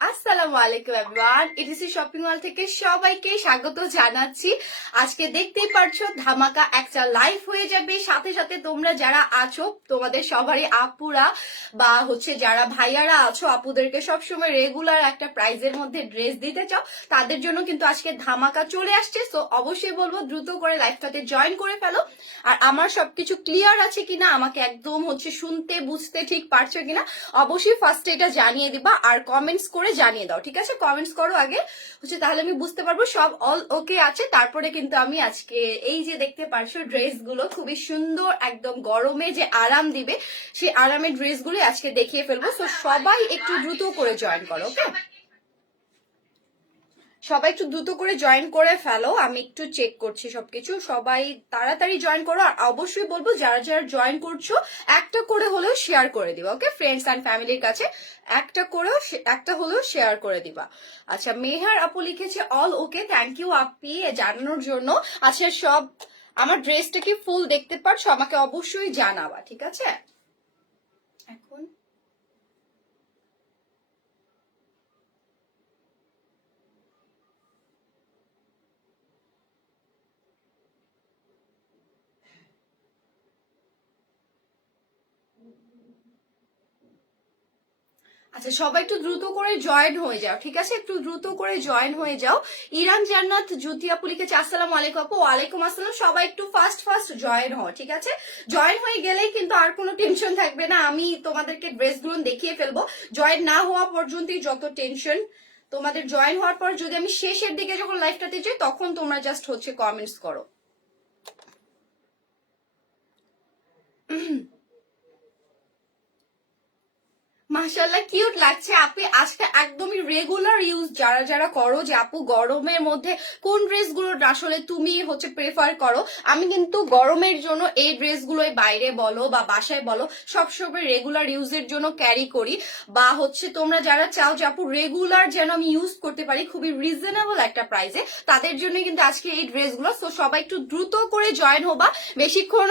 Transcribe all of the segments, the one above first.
আসসালামু আলাইকুম everyone, etc shopping mall থেকে সবাইকে স্বাগত জানাচ্ছি। আজকে দেখতেই পারছো ধামাকা একটা লাইভ হয়ে যাবে। সাথে সাথে তোমরা যারা আছো, তোমাদের সবারই আপুরা বা যারা ভাইয়ারা আছো, আপুদেরকে সবসময় রেগুলার একটা প্রাইজের মধ্যে ড্রেস দিতে চাও, তাদের জন্য কিন্তু আজকে ধামাকা চলে আসছে। সো অবশ্যই বলবো দ্রুত করে লাইভটাতে জয়েন করে ফেলো। আর আমার সবকিছু ক্লিয়ার আছে কিনা, আমাকে একদম শুনতে বুঝতে ঠিক পারছো কিনা, অবশ্যই ফার্স্টে এটা জানিয়ে দিবা আর কমেন্টস করে জানিয়ে দাও। ঠিক আছে, কমেন্টস করো আগে, তাহলে আমি বুঝতে পারবো সব অল ওকে আছে। তারপরে কিন্তু আমি আজকে এই যে দেখতে পারছো ড্রেস গুলো খুবই সুন্দর, একদম গরমে যে আরাম দিবে সেই আরামের ড্রেস গুলো আজকে দেখিয়ে ফেলবো। তো সবাই একটু দ্রুত করে জয়েন করো। ওকে, সবাই একটু দ্রুত করে জয়েন করে ফেলো। আমি একটু চেক করছি সবকিছু, সবাই তাড়াতাড়ি জয়েন করো। আর অবশ্যই বলবো যারা যারা জয়েন করছো একটা করে হলেও শেয়ার করে দিবা। ওকে, ফ্রেন্ডস অ্যান্ড ফ্যামিলির কাছে একটা হলেও শেয়ার করে দিবা। আচ্ছা, মেহার আপু লিখেছে অল ওকে, থ্যাংক ইউ আপি জানানোর জন্য। আচ্ছা, সব আমার ড্রেসটা কি ফুল দেখতে পারছো? আমাকে অবশ্যই জানাবা। ঠিক আছে, এখন আচ্ছা, সবাই একটু দ্রুত করে জয়েন হয়ে যাও। ঠিক আছে, একটু দ্রুত করে জয়েন হয়ে যাও। ইরান জান্নাত জ্যোতি আপু লিখেছে আসসালামু আলাইকুম আপু। ওয়ালাইকুম আসসালাম। সবাই একটু ফাস্ট ফাস্ট জয়েন হও। ঠিক আছে, জয়েন হয়ে গেলেই কিন্তু আর কোনো টেনশন থাকবে না, আমি তোমাদেরকে ড্রেসগুলো দেখিয়ে ফেলবো। জয়েন না হওয়া পর্যন্তই যত টেনশন, তোমাদের জয়েন হওয়ার পর যদি আমি শেষের দিকে যখন লাইভটাতে যাই তখন তোমরা জাস্ট কমেন্টস করো। মাশাআল্লাহ, কিউট লাগছে আপু। আজকে একদমই রেগুলার ইউজ যারা যারা করো, যে আপু গরমের মধ্যে কোন ড্রেসগুলো আসলে তুমি প্রেফার করো, আমি কিন্তু গরমের জন্য এই ড্রেসগুলোই বাইরে বলো বা বাসায় বলো সবসময় রেগুলার ইউজের জন্য ক্যারি করি। বা তোমরা যারা চাও যে আপু রেগুলার যেন আমি ইউজ করতে পারি খুবই রিজনেবল একটা প্রাইসে, তাদের জন্য কিন্তু আজকে এই ড্রেসগুলো। তো সবাই একটু দ্রুত করে জয়েন হবা, বেশিক্ষণ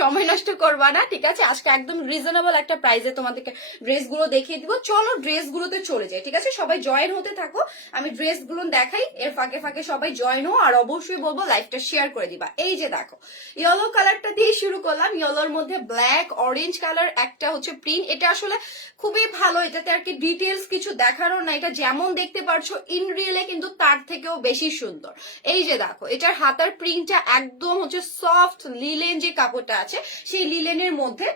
সময় নষ্ট করবা না। ঠিক আছে, আজকে একদম রিজনেবল একটা প্রাইসে তোমাদেরকে ড্রেসগুলো দেখিয়ে দিব। চলো ড্রেসগুলোতে চলে যাই। ঠিক আছে, সবাই জয়েন হতে থাকো, আমি ড্রেসগুলো দেখাই, এর ফাঁকে ফাঁকে সবাই জয়েন হো। আর অবশ্যই বলবো লাইভটা শেয়ার করে দিবা। এই যে দেখো, ইয়েলো কালারটা দিয়ে শুরু করলাম। ইয়েলোর মধ্যে ব্ল্যাক অরেঞ্জ কালার একটা প্রিন্ট, এটা আসলে খুবই ভালো। এটাতে আর কি ডিটেলস কিছু দেখারও না, এটা যেমন দেখতে পারছো ইন রিয়েলে কিন্তু তার থেকেও বেশি সুন্দর। এই যে দেখো, এটার হাতার প্রিন্টটা একদম সফট লিলেন, যে কাপড়টা আছে সেই লিলেনের মধ্যে।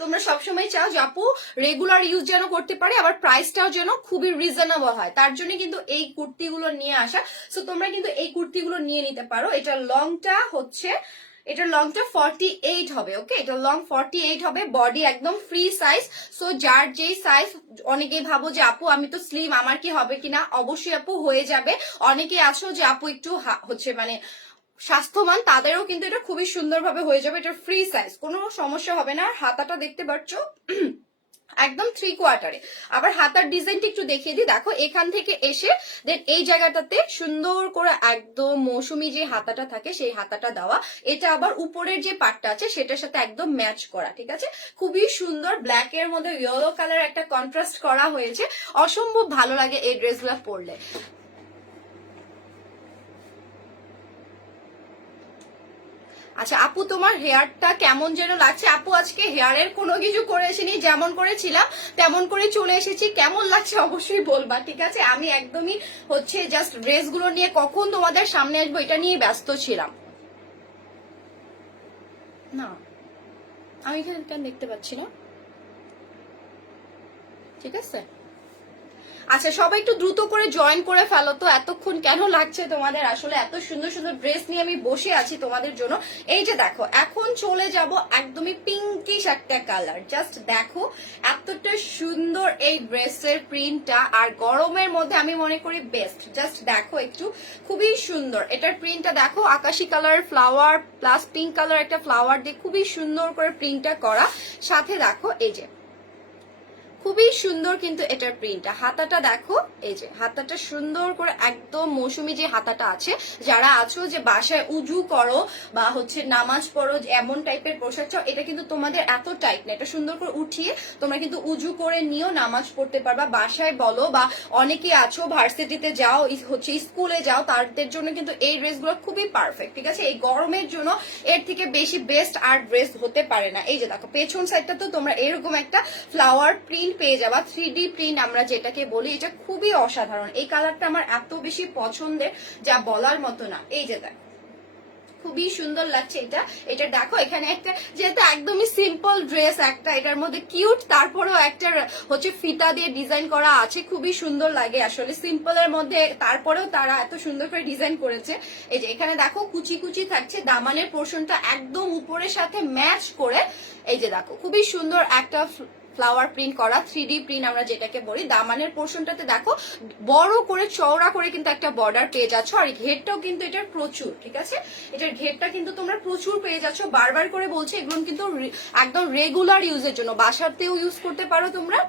তোমরা সবসময় চাও যে আপু রেগুলার ইউজ যেন করতে পারে, আবার প্রাইসটাও যেন খুবই রিজনেবল হয়, তার জন্য কিন্তু এই কুর্তিগুলো নিয়ে আসা। সো তোমরা কিন্তু এই কুর্তিগুলো নিয়ে নিতে পারো। এটার লংটা এটার লংটা 48 হবে। ওকে, এটা লং 48 হবে, বডি একদম ফ্রি সাইজ। সো যার যেই সাইজ, অনেকেই ভাবো যে আপু আমি তো স্লিম, আমার কি হবে কিনা, অবশ্যই আপু হয়ে যাবে। অনেকেই আছো যে আপু একটু স্বাস্থ্যবান, তাদেরও কিন্তু এটা খুবই সুন্দরভাবে হয়ে যাবে। এটা ফ্রি সাইজ, কোনো সমস্যা হবে না। হাতাটা দেখতে পাচ্ছ একদম 3/4। আবার হাতার ডিজাইনটা একটু দেখিয়ে দিই। দেখো, এখান থেকে এসে দেন এই জায়গাটাতে সুন্দর করে একদম মৌসুমী যে হাতাটা থাকে সেই হাতাটা দেওয়া। এটা আবার উপরের যে পাটটা আছে সেটার সাথে একদম ম্যাচ করা। ঠিক আছে, খুবই সুন্দর। ব্ল্যাক এর মধ্যে ইয়েলো কালার একটা কন্ট্রাস্ট করা হয়েছে, অসম্ভব ভালো লাগে এই ড্রেসগুলো পরলে। আচ্ছা আপু, তোমার হেয়ারটা কেমন যেন লাগছে? আপু আজকে হেয়ারের কোনো কিছু করে এসেনি, যেমন করেছিলাম তেমন করে চলে এসেছি। কেমন লাগছে অবশ্যই বলবা। ঠিক আছে, আমি একদমই জাস্ট ড্রেসগুলো নিয়ে কখন তোমাদের সামনে আসবো এটা নিয়ে ব্যস্ত ছিলাম। না, আমি এখানে কেন দেখতে পাচ্ছি না। ঠিক আছে, আচ্ছা সবাই একটু দ্রুত করে জয়েন করে ফেলো তো। এতক্ষণ কেন লাগছে তোমাদের? আসলে এত সুন্দর সুন্দর ড্রেস নিয়ে আমি বসে আছি তোমাদের জন্য। এই যে দেখো, এখন চলে যাব একদমই পিঙ্কিশ একটা কালার। জাস্ট দেখো এতটা সুন্দর এই ড্রেসের প্রিন্টটা, আর গরমের মধ্যে আমি মনে করি বেস্ট। জাস্ট দেখো একটু, খুবই সুন্দর এটার প্রিন্টটা। দেখো, আকাশি colour flower plus pink colour একটা ফ্লাওয়ার দিয়ে খুবই সুন্দর করে প্রিন্টটা করা। সাথে দেখো এই যে খুবই সুন্দর কিন্তু এটার প্রিন্টটা। হাতাটা দেখো, এই যে হাতাটা সুন্দর করে একদম মৌসুমী যে হাতাটা আছে, যারা আছো যে বাসায় উজু করো বা হচ্ছে নামাজ পড়ো এমন টাইপের পোশাক চাও, এটা কিন্তু তোমাদের এত টাইট না, এটা সুন্দর করে উঠিয়ে তোমরা কিন্তু উজু করে নিয়েও নামাজ পড়তে পারবা। বাসায় বলো বা অনেকে আছো ভার্সিটিতে যাও, হচ্ছে স্কুলে যাও, তাদের জন্য কিন্তু এই ড্রেসগুলো খুবই পারফেক্ট। ঠিক আছে, এই গরমের জন্য এর থেকে বেশি বেস্ট আর ড্রেস হতে পারে না। এই যে দেখো পেছন সাইডটা তো তোমরা এরকম একটা ফ্লাওয়ার প্রিন্ট পেয়ে যাবা, 3D প্রিন্ট আমরা যেটাকে বলি। এটা খুবই অসাধারণ, এই কালারটা আমার এত বেশি পছন্দের যা বলার মতো না। এই যে দেখো খুবই সুন্দর লাগছে এটা। এটা দেখো এখানে একটা যেহেতু একদমই সিম্পল ড্রেস, একটা এটার মধ্যে কিউট, তারপরেও একটা হচ্ছে ফিতা দিয়ে ডিজাইন করা আছে, খুবই সুন্দর লাগে আসলে সিম্পল এর মধ্যে, তারপরেও তারা এত সুন্দর করে ডিজাইন করেছে। এই যে এখানে দেখো কুচি কুচি থাকছে, দামানের পোর্শনটা একদম উপরের সাথে ম্যাচ করে। এই যে দেখো খুবই সুন্দর একটা ফ্লাওয়ার প্রিন্ট করা, 3D প্রিন্ট আমরা যেটাকে বলি। দামানের পোর্শনটাতে দেখো বড় করে চওড়া করে কিন্তু একটা বর্ডার পেয়ে যাচ্ছ, আর ঘেরটাও কিন্তু এটার প্রচুর। ঠিক আছে, এটার ঘেরটা কিন্তু তোমরা প্রচুর পেয়ে যাচ্ছ। বারবার করে বলছি এগুলো কিন্তু একদম রেগুলার ইউজের জন্য, বাসাতেও ইউজ করতে পারো তোমরা।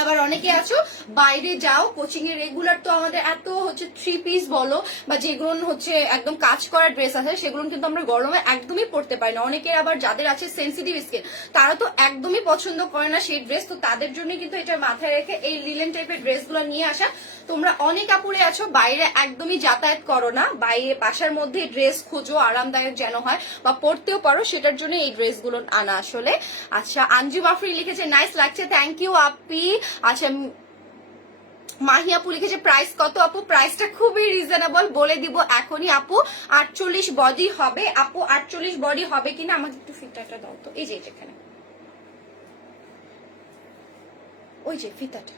আবার অনেকে আছো বাইরে যাও কোচিং এ রেগুলার, তো আমাদের এত হচ্ছে 3 পিস বলো বা যেগুলো হচ্ছে একদম কাজ করা ড্রেস আছে সেগুলো কিন্তু আমরা গরমে একদমই পরতে পারি না। অনেকে আবার যাদের আছে সেন্সিটিভ স্কিন, তারা তো একদমই পছন্দ করে না সেই ড্রেস, তো তাদের জন্য কিন্তু এটা মাথায় রেখে এই লিলেন টাইপের ড্রেসগুলো নিয়ে আসা। তোমরা অনেক আপুরে আছো বাইরে একদমই যাতায়াত করো না, বাইরে বাসার মধ্যে ড্রেস খোঁজো আরামদায়ক যেন হয় বা পরতেও পারো, সেটার জন্য এই ড্রেসগুলো আনা আসলে। আচ্ছা আঞ্জু মাফরি লিখেছে নাইস লাগছে, থ্যাংক ইউ আপি। আচ্ছা মাহি আপু লিখেছে প্রাইস কত আপু? প্রাইসটা খুবই রিজনেবল, বলে দিব এখনই আপু। 48 বডি হবে আপু, 48 বডি হবে কিনা আমাকে একটু ফিতাটা দাও তো। এই যে এখানে ওই যে ফিতাটা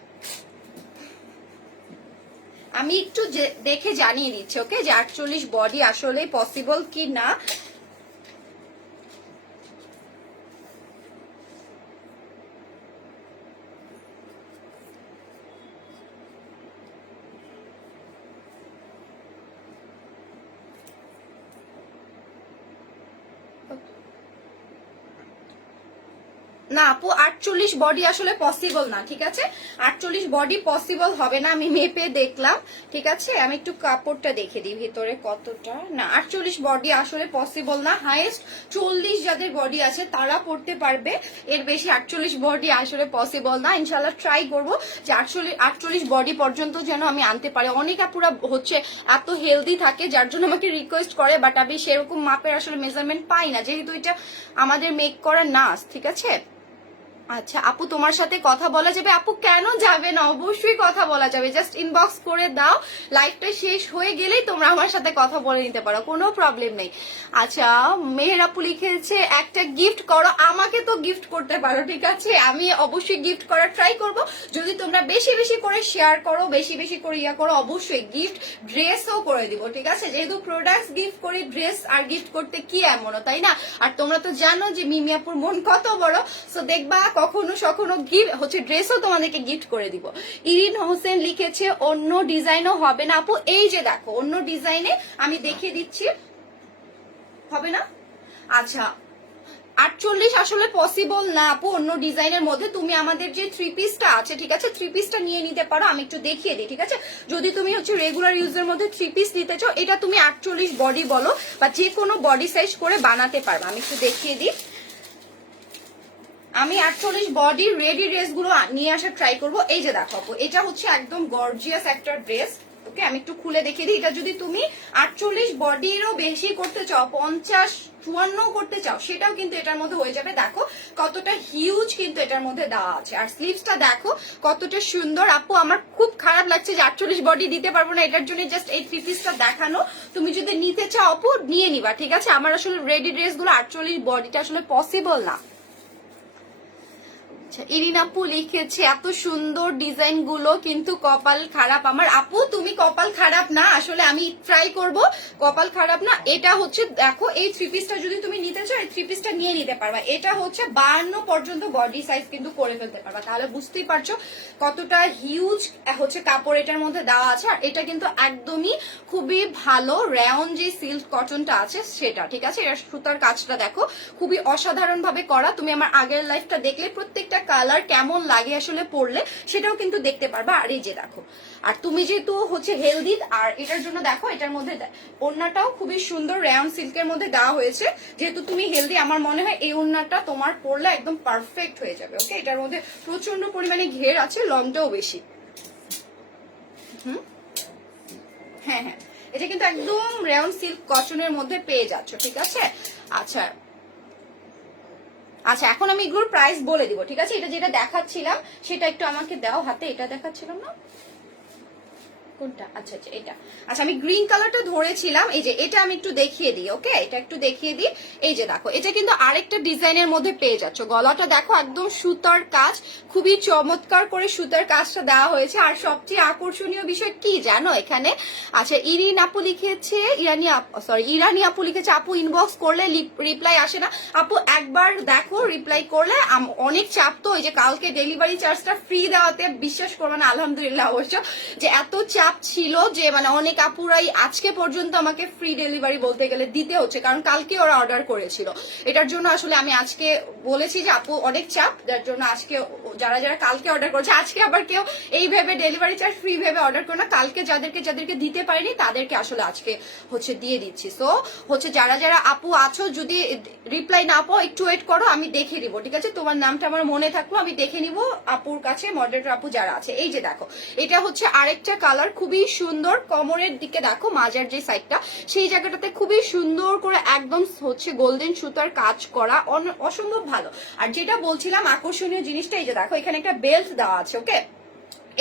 আমি একটু দেখে জানিয়ে দিচ্ছি, ওকে, যে 48 বডি আসলে পসিবল কি না। না আপু 48 বডি আসলে পসিবল না। ঠিক আছে, 48 বডি পসিবল হবে না, আমি মেপে দেখলাম। ঠিক আছে, আমি একটু কাপড়টা দেখে দিই ভিতরে কতটা। না 48 বডি আসলে পসিবল না, হাইয়েস্ট 40 যাদের বডি আছে তারা পড়তে পারবে, এর বেশি 48 বডি আসলে পসিবল না। ইনশাল্লাহ ট্রাই করবো যে 48 বডি পর্যন্ত যেন আমি আনতে পারি। অনেক আপুরা হচ্ছে এত হেলদি থাকে যার জন্য আমাকে রিকোয়েস্ট করে, বাট আমি সেরকম মাপের আসলে মেজারমেন্ট পাই না, যেহেতু এটা আমাদের মেক করা নাচ। ঠিক আছে, আচ্ছা আপু তোমার সাথে কথা বলা যাবে? আপু কেন যাবে না, অবশ্যই কথা বলা যাবে, জাস্ট ইনবক্স করে দাও, লাইভটা শেষ হয়ে গেলেই তোমরা আমার সাথে কথা বলে নিতে পারো, কোনো প্রবলেম নেই। আচ্ছা মেহের আপু লিখেছে একটা গিফট করো, আমাকে তো গিফট করতে পারো। ঠিক আছে, আমি অবশ্যই গিফট করার ট্রাই করব, যদি তোমরা বেশি বেশি করে শেয়ার করো, বেশি বেশি করে ইয়া করো, অবশ্যই গিফট ড্রেসও করে দিব। ঠিক আছে, যেহেতু প্রোডাক্টস গিফট করি, ড্রেস আর গিফট করতে কি এমনও, তাই না? আর তোমরা তো জানো যে মিমি আপুর মন কত বড়, সো দেখবা কখনো সখনো গিফট হচ্ছে ড্রেসও তোমাদেরকে গিফট করে দিব। ইরিন হোসেন লিখেছে অন্য ডিজাইনও হবে না আপু? এই যে দেখো অন্য ডিজাইনে আমি দেখিয়ে দিচ্ছি, হবে না? আচ্ছা 48 আসলে পসিবল না আপু অন্য ডিজাইনের মধ্যে। তুমি আমাদের যে 3 পিসটা আছে, ঠিক আছে, 3 পিসটা নিয়ে নিতে পারো, আমি একটু দেখিয়ে দিই। ঠিক আছে, যদি তুমি হচ্ছে রেগুলার ইউজের মধ্যে 3 পিস নিতে চাও, এটা তুমি 48 বডি বলো বা যে কোনো বডি সাইজ করে বানাতে পারবে। আমি একটু দেখিয়ে দিই, আমি 48 বডি রেডি ড্রেস গুলো নিয়ে আসার ট্রাই করবো। এই যে দেখো আপু, এটা হচ্ছে একদম গর্জিয়াস একটা ড্রেস, ওকে, আমি একটু খুলে দেখিয়ে দিই। এটা যদি তুমি 48 বডিরও বেশি করতে চাও, 50 54 করতে চাও, সেটাও কিন্তু এটার মধ্যে হয়ে যাবে। দেখো কতটা হিউজ কিন্তু এটার মধ্যে দেওয়া আছে, আর স্লিভসটা দেখো কতটা সুন্দর। আপু আমার খুব খারাপ লাগছে যে 48 বডি দিতে পারবো না, এটার জন্য জাস্ট এই 3 পিসটা দেখানো। তুমি যদি নিতে চাও আপু নিয়ে নিবা। ঠিক আছে, আমার আসলে রেডি ড্রেস গুলো 48 বডিটা আসলে পসিবল না। ইরিন আপু লিখেছে এত সুন্দর ডিজাইন গুলো, কিন্তু কপাল খারাপ আমার। আপু তুমি কপাল খারাপ না, আসলে আমি ট্রাই করব, কপাল খারাপ না। এটা হচ্ছে দেখো এই 3 পিসটা যদি তুমি নিতে চাও, এই 3 পিসটা নিয়ে নিতে পারবা। এটা হচ্ছে 52 পর্যন্ত বডি সাইজ কিন্তু করে ফেলতে পারবা, তাহলে বুঝতেই পারছো কতটা হিউজ হচ্ছে কাপড় এটার মধ্যে দেওয়া আছে। আর এটা কিন্তু একদমই খুবই ভালো রেয়ন যে সিল্ক কটনটা আছে সেটা। ঠিক আছে, এটা সুতার কাজটা দেখো খুবই অসাধারণ ভাবে করা, তুমি আমার আগের লাইফটা দেখলে প্রত্যেকটা কালার কেমন লাগে আসলে পরলে সেটাও কিন্তু দেখতে পারবা। আর এই যে দেখো, আর তুমি যেহেতু হচ্ছে হেলদি, আর এটার জন্য দেখো এটার মধ্যে ওড়নাটাও খুবই সুন্দর রেয়ন সিল্কের মধ্যে দেওয়া হয়েছে। যেহেতু তুমি হেলদি, আমার মনে হয় এই ওড়নাটা তোমার পরলে একদম পারফেক্ট হয়ে যাবে। ওকে, এটার মধ্যে প্রচন্ড পরিমাণে ঘের আছে, লংটাও বেশি। হ্যাঁ হ্যাঁ, এটা কিন্তু একদম রেয়ন সিল্ক কটনের মধ্যে পেয়ে যাচ্ছ, ঠিক আছে। আচ্ছা আচ্ছা, এখন আমি এগুলোর প্রাইস বলে দিব, ঠিক আছে। এটা যেটা দেখাচ্ছিলাম সেটা একটু আমাকে দাও হাতে। এটা দেখাচ্ছিলাম না, কোনটা? আচ্ছা আচ্ছা, এটা। আচ্ছা, আমি গ্রিন কালারটা ধরেছিলাম। এই যে এটা আমি একটু দেখিয়ে দিই। ওকে, এটা একটু দেখিয়ে দিই। এই যে দেখো, এটা কিন্তু আরেকটা ডিজাইনের মধ্যে পেয়ে যাচ্ছ। গলাটা দেখো একদম সুতার কাজ, খুবই চমৎকার করে সুতার কাজটা দেওয়া হয়েছে। আর সবচেয়ে আকর্ষণীয় বিষয় কি জানো এখানে? আচ্ছা, ইরিন আপু লিখেছে, ইরানি আপু লিখেছে, আপু ইনবক্স করলে রিপ্লাই আসে না। আপু একবার দেখো, রিপ্লাই করলে অনেক চাপ তো। ওই যে কালকে ডেলিভারি চার্জটা ফ্রি দেওয়াতে বিশ্বাস করবে না, আলহামদুলিল্লাহ অবশ্য, যে এত চাপ ছিল যে মানে অনেক আপুরাই আজকে পর্যন্ত আমাকে ফ্রি ডেলিভারি বলতে গেলে দিতে হচ্ছে, কারণ কালকে ওরা অর্ডার করেছিল। এটার জন্য আসলে আমি আজকে বলেছি যে আপু অনেক চাপ, যার জন্য আজকে যারা যারা কালকে অর্ডার করেছে, আজকে আবার কেউ এইভাবে ডেলিভারি চার্জ ফ্রি ভেবে অর্ডার করে না। কালকে যাদেরকে দিতে পারিনি তাদেরকে আসলে আজকে হচ্ছে দিয়ে দিচ্ছি। সো হচ্ছে যারা যারা আপু আছো, যদি রিপ্লাই না পাও একটু ওয়েট করো, আমি দেখে দিব, ঠিক আছে। তোমার নামটা আমার মনে থাকলো, আমি দেখে নিব আপুর কাছে, মডারেটর আপু যারা আছে। এই যে দেখো, এটা হচ্ছে আরেকটা কালার, খুবই সুন্দর। কোমরের দিকে দেখো, মাজার যে সাইডটা, সেই জায়গাটাতে খুবই সুন্দর করে একদম হচ্ছে গোল্ডেন সুতার কাজ করা, অসম্ভব ভালো। আর যেটা বলছিলাম আকর্ষণীয় জিনিসটা, এই যে দেখো এখানে একটা বেল্ট দেওয়া আছে। ওকে,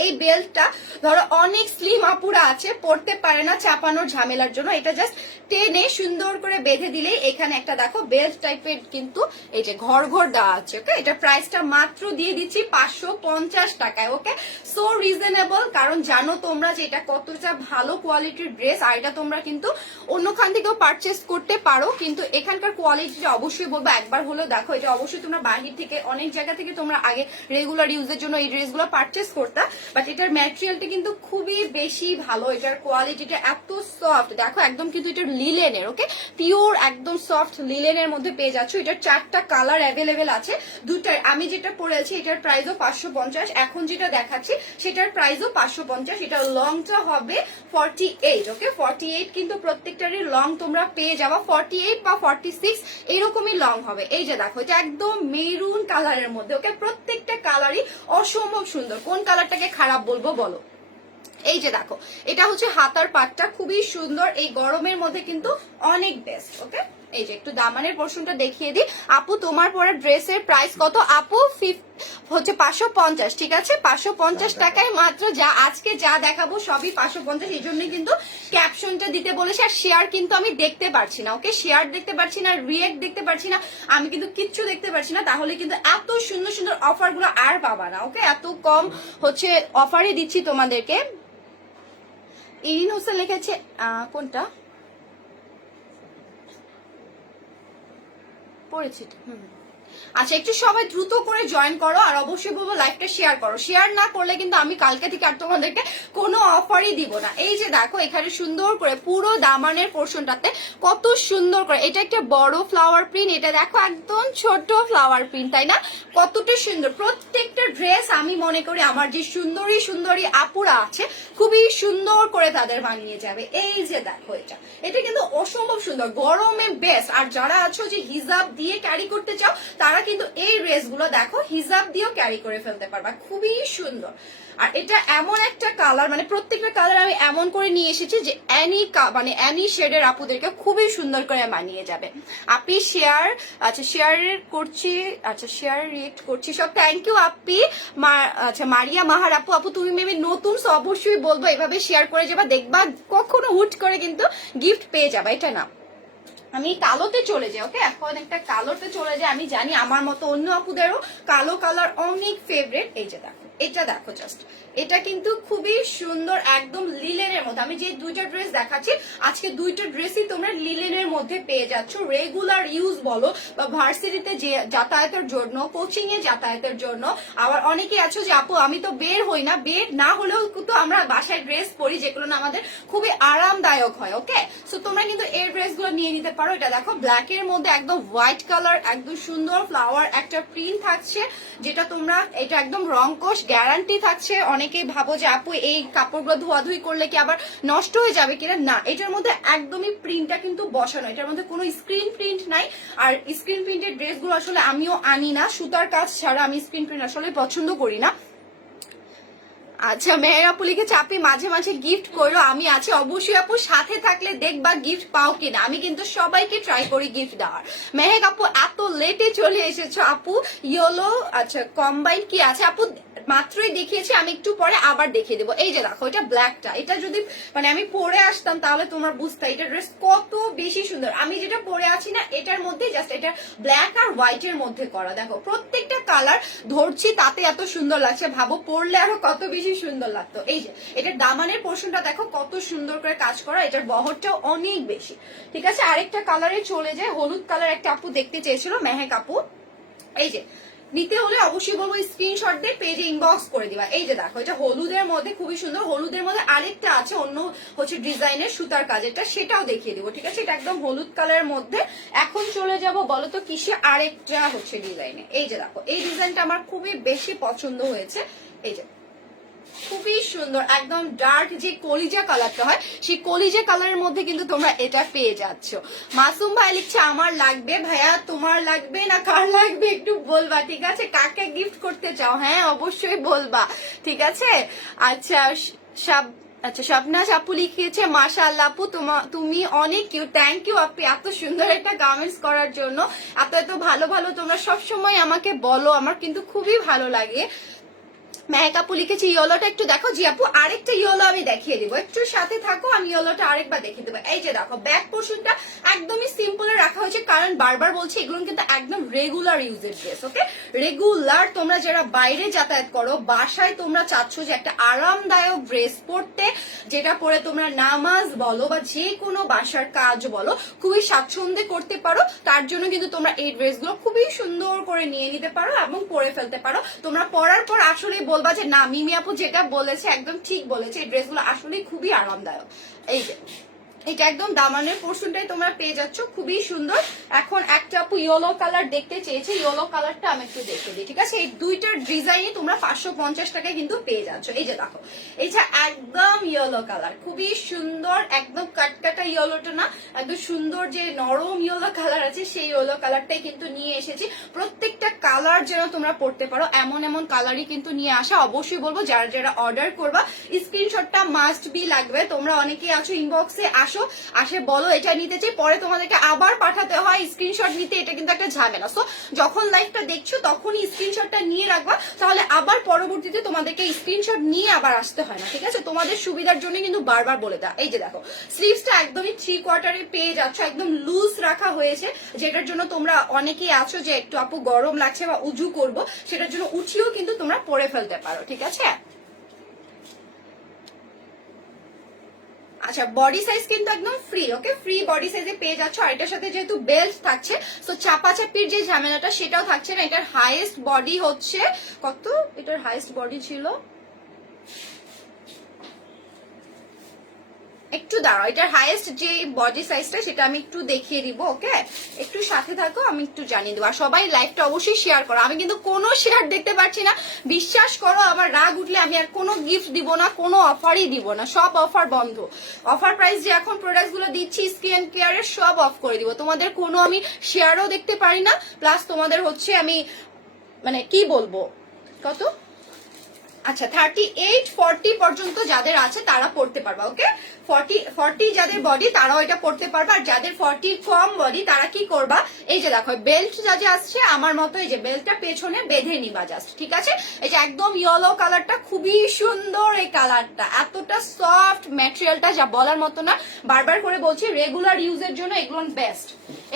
এই বেল্টটা ধরো অনেক স্লিম আপুরা আছে, পড়তে পারে না চাপানোর ঝামেলার জন্য, এটা জাস্ট টেনে সুন্দর করে বেঁধে দিলেই এখানে একটা দেখো বেল্ট টাইপের কিন্তু এই যে ঘর ঘর দেওয়া আছে। ওকে, এটা প্রাইসটা মাত্র দিয়ে দিচ্ছি 550 টাকায়। ওকে, সো রিজনেবল, কারণ জানো তোমরা যে এটা কতটা ভালো কোয়ালিটির ড্রেস। আর এটা তোমরা কিন্তু অন্যখান থেকেও পারচেস করতে পারো, কিন্তু এখানকার কোয়ালিটিটা অবশ্যই বলবো একবার হলেও দেখো। এটা অবশ্যই তোমরা বাহির থেকে অনেক জায়গা থেকে তোমরা আগে রেগুলার ইউজের জন্য এই ড্রেসগুলো পারচেস করতা, বাট এটার ম্যাটেরিয়ালটা কিন্তু খুবই বেশি ভালো। এটার কোয়ালিটিটা এত সফট, দেখো একদম কিন্তু এটা লিলেনের। ওকে, পিওর একদম সফট লিলেনের মধ্যে পেয়ে যাচ্ছ। এটার 4টা কালার অ্যাভেলেবেল আছে, দুটার। আমি যেটা পরেছি এটার প্রাইসও 550, এখন যেটা দেখাচ্ছি সেটার প্রাইসও 550। এটা লংটা হবে 48। ওকে, 48 কিন্তু প্রত্যেকটারই লং তোমরা পেয়ে যাবা 48 বা 46 এরকমই লং হবে। এই যে দেখো, এটা একদম মেরুন কালারের মধ্যে। ওকে, প্রত্যেকটা কালারই অসম্ভব সুন্দর। কোন কালারটাকে খারাপ বলবো বলো? এই যে দেখো, এটা হচ্ছে হাতার পাটটা, খুবই সুন্দর, এই গরমের মধ্যে কিন্তু অনেক বেস্ট। ওকে, এই যে একটু দামানের পোর্শনটা দেখিয়ে দিই। আপু তোমার পরে ড্রেসের প্রাইস কত? আপু হচ্ছে 550, ঠিক আছে। 550 টাকায় মাত্র, যা আজকে যা দেখাবো সবই 550। এই জন্যই কিন্তু ক্যাপশনটা দিতে বলেছি। আর শেয়ার কিন্তু আমি দেখতে পারছি না। ওকে, শেয়ার দেখতে পারছি না, রিয়েক্ট দেখতে পারছি না, আমি কিন্তু কিচ্ছু দেখতে পারছি না। তাহলে কিন্তু এত সুন্দর সুন্দর অফার গুলো আর পাবা না। ওকে, এত কম হচ্ছে অফারই দিচ্ছি তোমাদেরকে। ইরিন হোসেন লিখেছে, কোনটা পড়েছি? আচ্ছা, একটু সবাই দ্রুত করে জয়েন করো, আর অবশ্যই বলবো লাইভটা শেয়ার করো। শেয়ার না করলে কিন্তু আমি কালকে থেকে আর তোমাদেরকে কোনো অফারই দিব না। এই যে দেখো, এখানে সুন্দর করে পুরো দামানের পোর্শনটাতে কত সুন্দর করে, এটা একটা বড় ফ্লাওয়ার প্রিন্ট, এটা দেখো একদম ছোট ফ্লাওয়ার প্রিন্ট, তাই না? কতটা সুন্দর প্রত্যেকটা ড্রেস। আমি মনে করি আমার যে সুন্দরী সুন্দরী আপুরা আছে, খুবই সুন্দর করে তাদের বানিয়ে যাবে। এই যে দেখো, এটা কিন্তু অসম্ভব সুন্দর, গরমে বেস্ট। আর যারা আছো যে হিজাব দিয়ে ক্যারি করতে চাও, তারা কিন্তু এই ড্রেসগুলো দেখো হিজাব দিয়েও ক্যারি করে ফেলতে পারবা, খুবই সুন্দর। আর এটা এমন একটা কালার, মানে প্রত্যেকটা কালার আমি এমন করে নিয়ে এসেছি যে এনি শেডের আপুদেরকে খুবই সুন্দর করে মানিয়ে যাবে। আপনি শেয়ার, আচ্ছা শেয়ার করছি, আচ্ছা শেয়ার রিয়েক্ট করছি সব, থ্যাংক ইউ আপি। আচ্ছা মারিয়া মাহার আপু, আপু তুমি মেবি নতুন, অবশ্যই বলবো এভাবে শেয়ার করে যাবা, দেখবা কখনো হুট করে কিন্তু গিফট পেয়ে যাবা। এটা না, আমি কালোতে চলে যাই। ওকে, এখন একটা কালোতে চলে যাই। আমি জানি আমার মতো অন্য আপুদেরও কালো কালার অনেক ফেভারিট। এই যে দেখো, এটা দেখো জাস্ট, এটা কিন্তু খুবই সুন্দর, একদম লিলেনের লিলেনের মধ্যে। আমি যে দুইটা ড্রেস দেখাচ্ছি আজকে দুইটা ড্রেসই তোমরা লিলেনের মধ্যে পেয়ে যাচ্ছ। রেগুলার ইউজ বলো বা ভার্সিটিতে যে যাতায়াতের জন্য, কোচিং এ যাতায়াতের জন্য। আবার অনেকে আছো যে আপু আমি তো বের হই না, বের না হলেও তো আমরা বাসায় ড্রেস পরি যেগুলো না আমাদের খুবই আরামদায়ক হয়। ওকে, সো তোমরা কিন্তু এই ড্রেসগুলো নিয়ে নিতে পারো। এটা দেখো ব্ল্যাক এর মধ্যে একদম হোয়াইট কালার, একদম সুন্দর ফ্লাওয়ার একটা প্রিন্ট থাকছে, যেটা তোমরা এটা একদম রংকশ গ্যারান্টি থাকছে। অনেকেই ভাবো যে আপু এই কাপড়গুলো ধোয়াধুয়ি করলে কি আবার নষ্ট হয়ে যাবে কিনা, না, এটার মধ্যে একদমই প্রিন্টটা কিন্তু বসানো, এটার মধ্যে কোনো স্ক্রিন প্রিন্ট নাই। আর স্ক্রিন প্রিন্টের ড্রেসগুলো আসলে আমিও আনি না, সুতার কাজ ছাড়া আমি স্ক্রিন প্রিন্ট আসলে পছন্দ করি না। আচ্ছা, মেহের আপু লিখেছে আপনি মাঝে মাঝে গিফট করো, আমি আছি অবশ্যই আপু, সাথে থাকলে দেখবা গিফট পাও কিনা। আমি কিন্তু সবাইকে ট্রাই করি গিফট দেওয়ার। মেহেক আপু এত লেটে চলে এসেছো আপু, ইয়েলো আচ্ছা কম্বাইন কি আছে আপু? মাত্রই দেখিয়েছি, আমি একটু পরে আবার দেখিয়ে দেবো। এই যে দেখো এটা ব্ল্যাকটা, এটা যদি মানে আমি পরে আসতাম তাহলে তোমরা বুঝতে এটা ড্রেস কত বেশি সুন্দর। আমি যেটা পরে আছি না এটার মধ্যে জাস্ট এটা ব্ল্যাক আর হোয়াইট এর মধ্যে করা, দেখো প্রত্যেকটা কালার ধরছি তাতে এত সুন্দর লাগছে, ভাবো পরলে আরো কত বেশি সুন্দর লাগতো। এই যে এটার দামানের পোর্শনটা দেখো কত সুন্দর করে কাজ করা, এটার বহরটাও অনেক বেশি। ঠিক আছে, আরেকটা কালারে চলে যায়, হলুদ কালার একটা আপু দেখতে চেয়েছিল মেহেক আপু। এই যে নিতে হলে অবশ্যই বলবো স্ক্রিনশট দিয়ে পেজে ইনবক্স করে দিবা। এই যে দেখো এটা হলুদের মধ্যে খুবই সুন্দর, হলুদের মধ্যে আরেকটা আছে অন্য হচ্ছে ডিজাইনের সুতার কাজেরটা, সেটাও দেখিয়ে দিব। ঠিক আছে, এটা একদম হলুদ কালারের মধ্যে। এখন চলে যাব বলো তো কিসে, আরেকটা হচ্ছে ডিজাইনে। এই যে দেখো এই ডিজাইনটা আমার খুবই বেশি পছন্দ হয়েছে। এই যে খুবই সুন্দর একদম ডার্ক যে কলিজা কালারটা হয় সেই কলিজা কালারের মধ্যে কিন্তু তোমরা এটা পেয়ে যাচ্ছ। মাসুম ভাই লিখছে আমার লাগবে। ভাইয়া তোমার লাগবে না কার লাগবে একটু বলবা, ঠিক আছে? কাকে গিফট করতে চাও? হ্যাঁ অবশ্যই বলবা, ঠিক আছে? আচ্ছা আচ্ছা স্বপ্নাজ আপু লিখিয়েছে মাশাআল্লাহ আপু তুমি অনেক কিউট। থ্যাংক ইউ আপু এত সুন্দর একটা গার্মেন্টস করার জন্য, এত এত ভালো ভালো তোমরা সবসময় আমাকে বলো, আমার কিন্তু খুবই ভালো লাগে। মেহেক আপু লিখেছে ইয়েলোটা একটু দেখো। জি আপু আরেকটা ইয়েলো আমি দেখিয়ে দিব, একটু সাথে থাকো, আমি ইয়েলোটা আরেকবার দেখিয়ে দেবো। এই যে দেখো ব্যাক পোর্শনটা একদমই সিম্পলে রাখা হয়েছে, কারণ বারবার বলছি এগুলো কিন্তু একদম রেগুলার ইউজের ড্রেস। ওকে, রেগুলার তোমরা যারা বাইরে যাতায়াত করো, বাসায় তোমরা চাচ্ছ যে একটা আরামদায়ক ড্রেস পরতে, যেটা পরে তোমরা নামাজ বলো বা যে কোনো বাসার কাজ বলো খুবই স্বাচ্ছন্দ্যে করতে পারো, তার জন্য কিন্তু তোমরা এই ড্রেসগুলো খুবই সুন্দর করে নিয়ে নিতে পারো এবং পরে ফেলতে পারো। তোমরা পরার পর আসলে বলবা যে না মিমি আপু যেটা বলেছে একদম ঠিক বলেছে, এই ড্রেসগুলো আসলে খুবই আরামদায়ক। এই যে এটা একদম দামানের পোর্শনটাই তোমরা পেয়ে যাচ্ছ, খুবই সুন্দর। এখন একটা আপু ইয়েলো কালার দেখতে চেয়েছে, ইয়েলো কালারটা আমি একটু দেখে দিই। ঠিক আছে, এই দুইটার ডিজাইনই তোমরা 550 টাকায় কিন্তু পেয়ে যাচ্ছ। এই যে দেখো এইটা একদম ইয়েলো কালার, খুবই সুন্দর, একদম কাটকাটা ইয়েলোটা না, একদম সুন্দর যে নরম ইয়েলো কালার আছে সেই ইয়েলো কালারটাই কিন্তু নিয়ে এসেছি। প্রত্যেকটা কালার যেন তোমরা পড়তে পারো এমন এমন কালারই কিন্তু নিয়ে আসা। অবশ্যই বলবো যারা যারা অর্ডার করবা স্ক্রিনশটটা মাস্ট বি লাগবে। তোমরা অনেকেই আছো ইনবক্সে আসে বলো এটা নিতে চাই, পরে তোমাদেরকে আবার পাঠাতে হয় স্ক্রিনশট নিতে, এটা কিন্তু একটা ঝামেলা। সো যখন লাইভটা দেখছো তখনই স্ক্রিনশটটা নিয়ে রাখবা, তাহলে আবার পরবর্তীতে তোমাদেরকে স্ক্রিনশট নিয়ে আবার আসতে হয় না। ঠিক আছে, তোমাদের সুবিধার জন্য কিন্তু বারবার বলে দাও। এই যে দেখো স্লিভসটা একদমই 3/4 পেয়ে যাচ্ছ, একদম লুজ রাখা হয়েছে, যেটার জন্য তোমরা অনেকেই আছো যে একটু আপু গরম লাগছে বা উজু করবো, সেটার জন্য উঠিয়েও কিন্তু তোমরা পরে ফেলতে পারো। ঠিক আছে, আচ্ছা বডি সাইজ কিন্তু একদম ফ্রি। ওকে, ফ্রি বডি সাইজে পেয়ে যাচ্ছ। আর এটার সাথে যেহেতু বেল্ট থাকছে তো চাপাচাপির যে ঝামেলাটা সেটাও থাকছে না। এটার হাইয়েস্ট বডি হচ্ছে কত, এটার হাইয়েস্ট বডি ছিল একটু দাঁড়াও, এটার হাইয়েস্ট যে বডি সাইজটা সেটা আমি একটু দেখিয়ে দিব। ওকে, একটু সাথে থাকো, আমি একটু জানিয়ে দেবো। আর সবাই লাইভটা অবশ্যই শেয়ার করো। আমি কিন্তু কোনো শেয়ার দেখতে পাচ্ছি না, বিশ্বাস করো আমার রাগ উঠলে আমি আর কোনো গিফট দিব না, কোনো অফারই দিব না, সব অফার বন্ধ। অফার প্রাইস যে এখন প্রোডাক্ট গুলো দিচ্ছি স্কিন কেয়ারের সব অফ করে দিব। তোমাদের কোনো আমি শেয়ারও দেখতে পারি না, প্লাস তোমাদের হচ্ছে আমি মানে কি বলবো কত, আচ্ছা 38-40 পর্যন্ত যাদের আছে তারা পড়তে পারবা। ওকে, 40 যাদের বডি তারাও এটা পড়তে পারবা। আর যাদের 40 কম বডি তারা কি করবা, এই যে দেখো বেল্ট যা যে আসছে আমার মতো, এই যে বেল্টটা পেছনে বেঁধে নিবা জাস্ট। ঠিক আছে, এই যে একদম ইয়েলো কালারটা খুবই সুন্দর, এই কালারটা এতটা সফট, ম্যাটেরিয়ালটা যা বলার মতো না। বারবার করে বলছি রেগুলার ইউজের জন্য এগুলো বেস্ট।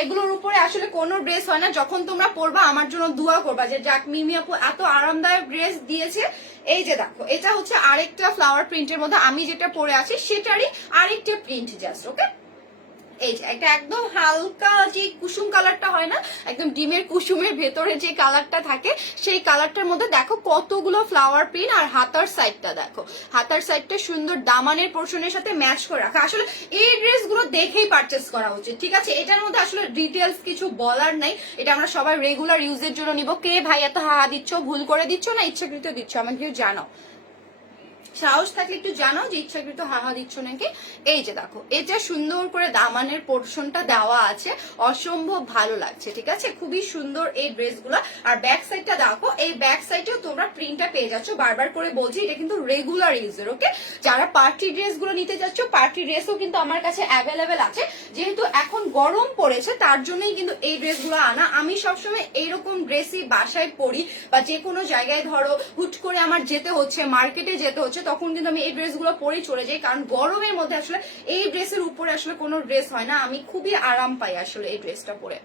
এগুলোর উপরে আসলে কোনো ড্রেস হয় না। যখন তোমরা পরবা আমার জন্য দোয়া করবা যে যাক মিমি আপু এত আরামদায়ক ড্রেস দিয়েছে, এই যে দেখো, এটা হচ্ছে আরেকটা ফ্লাওয়ার প্রিন্টের মধ্যে আমি যেটা পরে আছি সেটারই আরেকটা প্রিন্ট জাস্ট। ওকে, এই যে এটা একদম হালকা যে কুসুম কালারটা হয় না, একদম ডিমের কুসুমের ভেতরে যে কালারটা থাকে সেই কালারটার মধ্যে দেখো কতগুলো ফ্লাওয়ার প্রিন্ট। আর হাতার সাইডটা দেখো, হাতার সাইডটা সুন্দর দামানের পোর্শনের সাথে ম্যাচ করে রাখা। আসলে এই ড্রেসগুলো দেখেই পারচেস করা উচিত, ঠিক আছে? এটার মধ্যে আসলে ডিটেলস কিছু বলার নাই, এটা আমরা সবাই রেগুলার ইউজের জন্য নিব। কে ভাই এত হাহা দিচ্ছ, ভুল করে দিচ্ছ না ইচ্ছাকৃত দিচ্ছ, আমাকে জানাও, সাহস থাকলে একটু জানাও যে ইচ্ছাকৃত হাহা দিচ্ছ নাকি। এই যে দেখো, এটা সুন্দর করে দামানের পোর্শনটা দেওয়া আছে, অসম্ভব ভালো লাগছে, ঠিক আছে? খুবই সুন্দর এই ড্রেসগুলো। আর ব্যাক সাইডটা দেখো, এই ব্যাক সাইডেও তোমরা প্রিন্টটা পেয়ে যাচ্ছ। বারবার করে বলছি এটা কিন্তু রেগুলার ইউজের। ওকে, যারা পার্টি ড্রেস গুলো নিতে যাচ্ছ, পার্টি ড্রেসও কিন্তু আমার কাছে অ্যাভেলেবেল আছে। যেহেতু এখন গরম পড়েছে তার জন্যই কিন্তু এই ড্রেসগুলো আনা। আমি সবসময় এইরকম ড্রেসই বাসায় পরি, বা যে কোনো জায়গায় ধরো হুট করে আমার যেতে হচ্ছে, মার্কেটে যেতে হচ্ছে, তখন কিন্তু আমি এই ড্রেসগুলো পরে চলে যাই। কারণ গরমের মধ্যে আসলে এই ড্রেসের উপরে আসলে কোনো ড্রেস হয় না, আমি খুবই আরাম পাই আসলে এই ড্রেসটা পরে।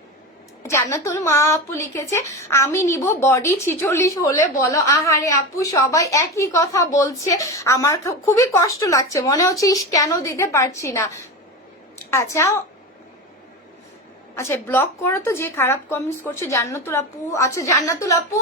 জান্নাতুল মা আপু লিখেছে আমি নিব বডি 46 হলে বলো। আহারে আপু, সবাই একই কথা বলছে, আমার খুবই কষ্ট লাগছে, মনে হচ্ছে ইস কেন দিতে পারছি না। আচ্ছা আচ্ছা, ব্লক করো তো যে খারাপ কমেন্টস করছে। জান্নাতুল আপু, আচ্ছা জান্নাতুল আপু,